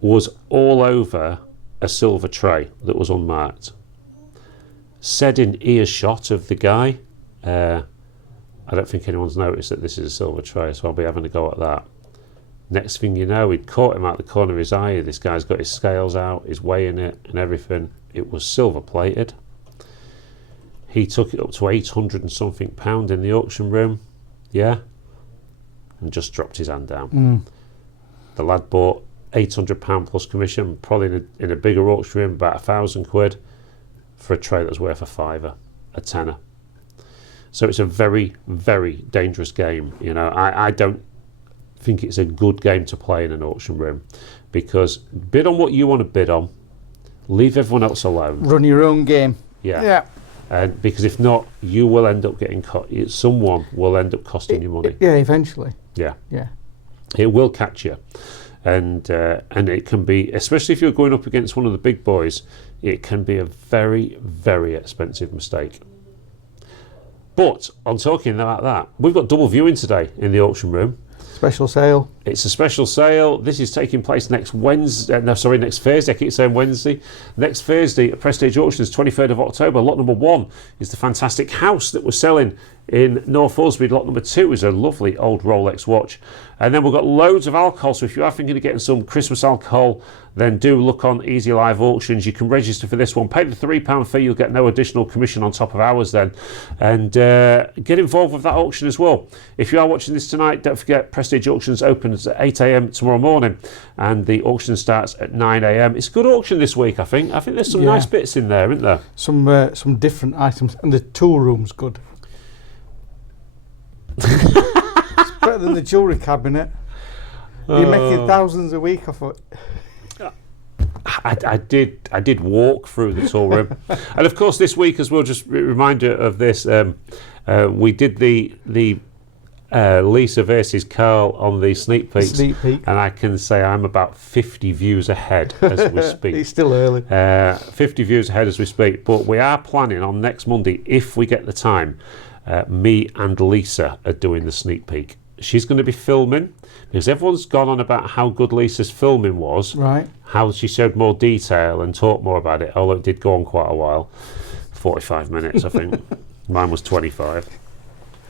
was all over a silver tray that was unmarked. Said in earshot of the guy, I don't think anyone's noticed that this is a silver tray, so I'll be having a go at that. Next thing you know, he'd caught him out the corner of his eye. This guy's got his scales out, he's weighing it and everything. It was silver plated. He took it up to 800 and something pound in the auction room, and just dropped his hand down. The lad bought £800 plus commission, probably in a bigger auction room, about £1,000 for a tray that was worth a tenner. So it's a very, very dangerous game. I don't think it's a good game to play in an auction room, because bid on what you want to bid on, leave everyone else alone. Run your own game. Yeah. Because if not, you will end up getting caught. Someone will end up costing you money. Eventually. Yeah. Yeah. It will catch you. And it can be, especially if you're going up against one of the big boys, it can be a very, very expensive mistake. But on talking about that, we've got double viewing today in the auction room. Special sale. It's a special sale. This is taking place next Thursday. I keep saying Wednesday. Next Thursday at Prestige Auctions, 23rd of October. Lot number 1 is the fantastic house that we're selling in North Ulsby. Lot number 2 is a lovely old Rolex watch. And then we've got loads of alcohol. So if you are thinking of getting some Christmas alcohol, then do look on Easy Live Auctions. You can register for this one. Pay the £3 fee. You'll get no additional commission on top of ours then. And get involved with that auction as well. If you are watching this tonight, don't forget Prestige Auctions opens at 8 a.m. tomorrow morning. And the auction starts at 9 a.m. It's a good auction this week, I think. I think there's some nice bits in there, isn't there? Some different items. And the tool room's good. It's better than the jewellery cabinet. You're making thousands a week off it. I did walk through the tool room, and of course this week as well. Just a reminder of this: we did the Lisa versus Carl on the sneak peeks, and I can say I'm about 50 views ahead as we speak. It's still early. 50 views ahead as we speak, but we are planning on next Monday, if we get the time. Me and Lisa are doing the sneak peek. She's going to be filming, because everyone's gone on about how good Lisa's filming was, right? How she showed more detail and talked more about it, although it did go on quite a while. 45 minutes, I think. Mine was 25.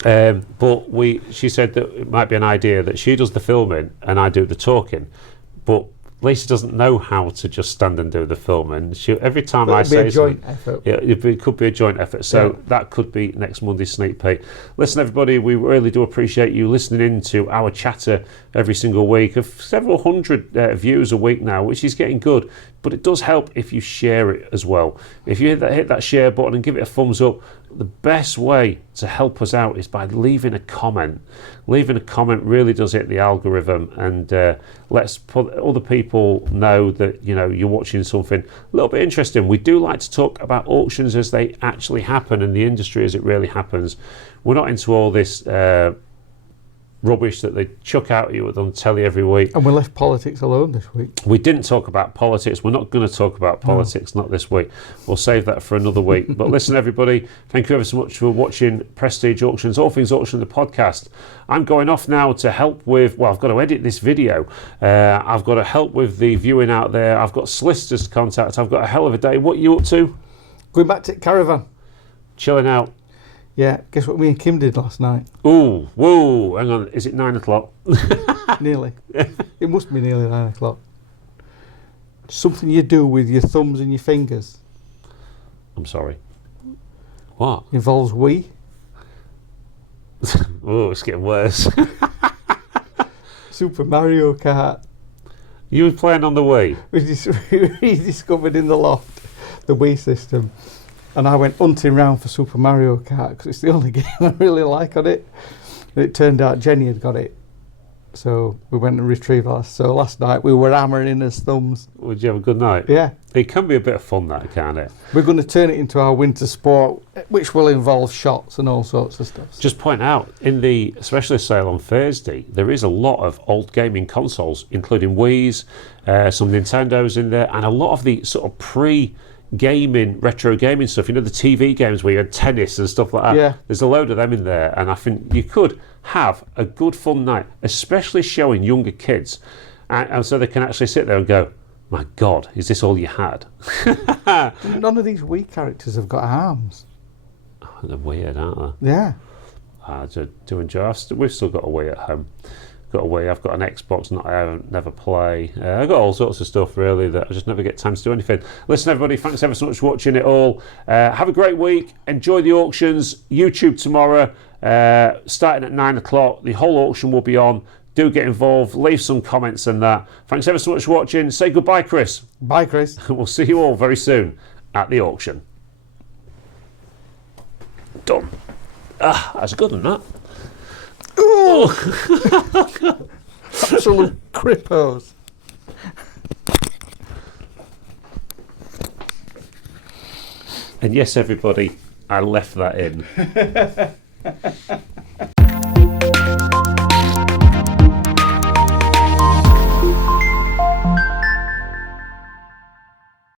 But she said that it might be an idea that she does the filming and I do the talking. But Lisa doesn't know how to just stand and do the filming. Every time I say joint effort. Yeah, it could be a joint effort. So that could be next Monday's sneak peek. Listen, everybody, we really do appreciate you listening in to our chatter every single week. Of several hundred views a week now, which is getting good. But it does help if you share it as well. If you hit that share button and give it a thumbs up, the best way to help us out is by leaving a comment. Leaving a comment really does hit the algorithm and lets other people know that you're watching something a little bit interesting. We do like to talk about auctions as they actually happen and the industry as it really happens. We're not into all this rubbish that they chuck out at you on telly every week. And we left politics alone this week. We didn't talk about politics. We're not going to talk about politics, not this week. We'll save that for another week. But listen, everybody, thank you ever so much for watching Prestige Auctions, All Things Auction, the podcast. I'm going off now to help with, I've got to edit this video. I've got to help with the viewing out there. I've got solicitors to contact. I've got a hell of a day. What are you up to? Going back to Caravan. Chilling out. Yeah, guess what me and Kim did last night? Ooh, whoa, hang on, is it 9 o'clock? Nearly. It must be nearly 9 o'clock. Something you do with your thumbs and your fingers. I'm sorry. What? Involves Wii. Oh, it's getting worse. Super Mario Kart. You were playing on the Wii? We discovered in the loft the Wii system. And I went hunting round for Super Mario Kart because it's the only game I really like on it. And it turned out Jenny had got it. So we went and retrieved that. So last night we were hammering his thumbs. Would you have a good night? Yeah. It can be a bit of fun, that, can't it? We're going to turn it into our winter sport, which will involve shots and all sorts of stuff. Just point out, in the specialist sale on Thursday, there is a lot of old gaming consoles, including Wii's, some Nintendos in there, and a lot of the sort of pre-gaming, retro gaming stuff. The TV games where you had tennis and stuff like that. Yeah. There's a load of them in there, and I think you could have a good fun night, especially showing younger kids, and so they can actually sit there and go, my God, is this all you had? None of these Wii characters have got arms. Oh, they're weird, aren't they? Yeah. I do enjoy. We've still got a Wii at home. Got a Wii. I've got an Xbox. I never play. I've got all sorts of stuff really that I just never get time to do anything. Listen, everybody, thanks ever so much for watching it all. Have a great week. Enjoy the auctions. YouTube tomorrow, starting at 9 o'clock. The whole auction will be on. Do get involved. Leave some comments and that. Thanks ever so much for watching. Say goodbye, Chris. Bye, Chris. We'll see you all very soon at the auction. Done. That's a good one, that. Absolute crippos. And yes, everybody, I left that in.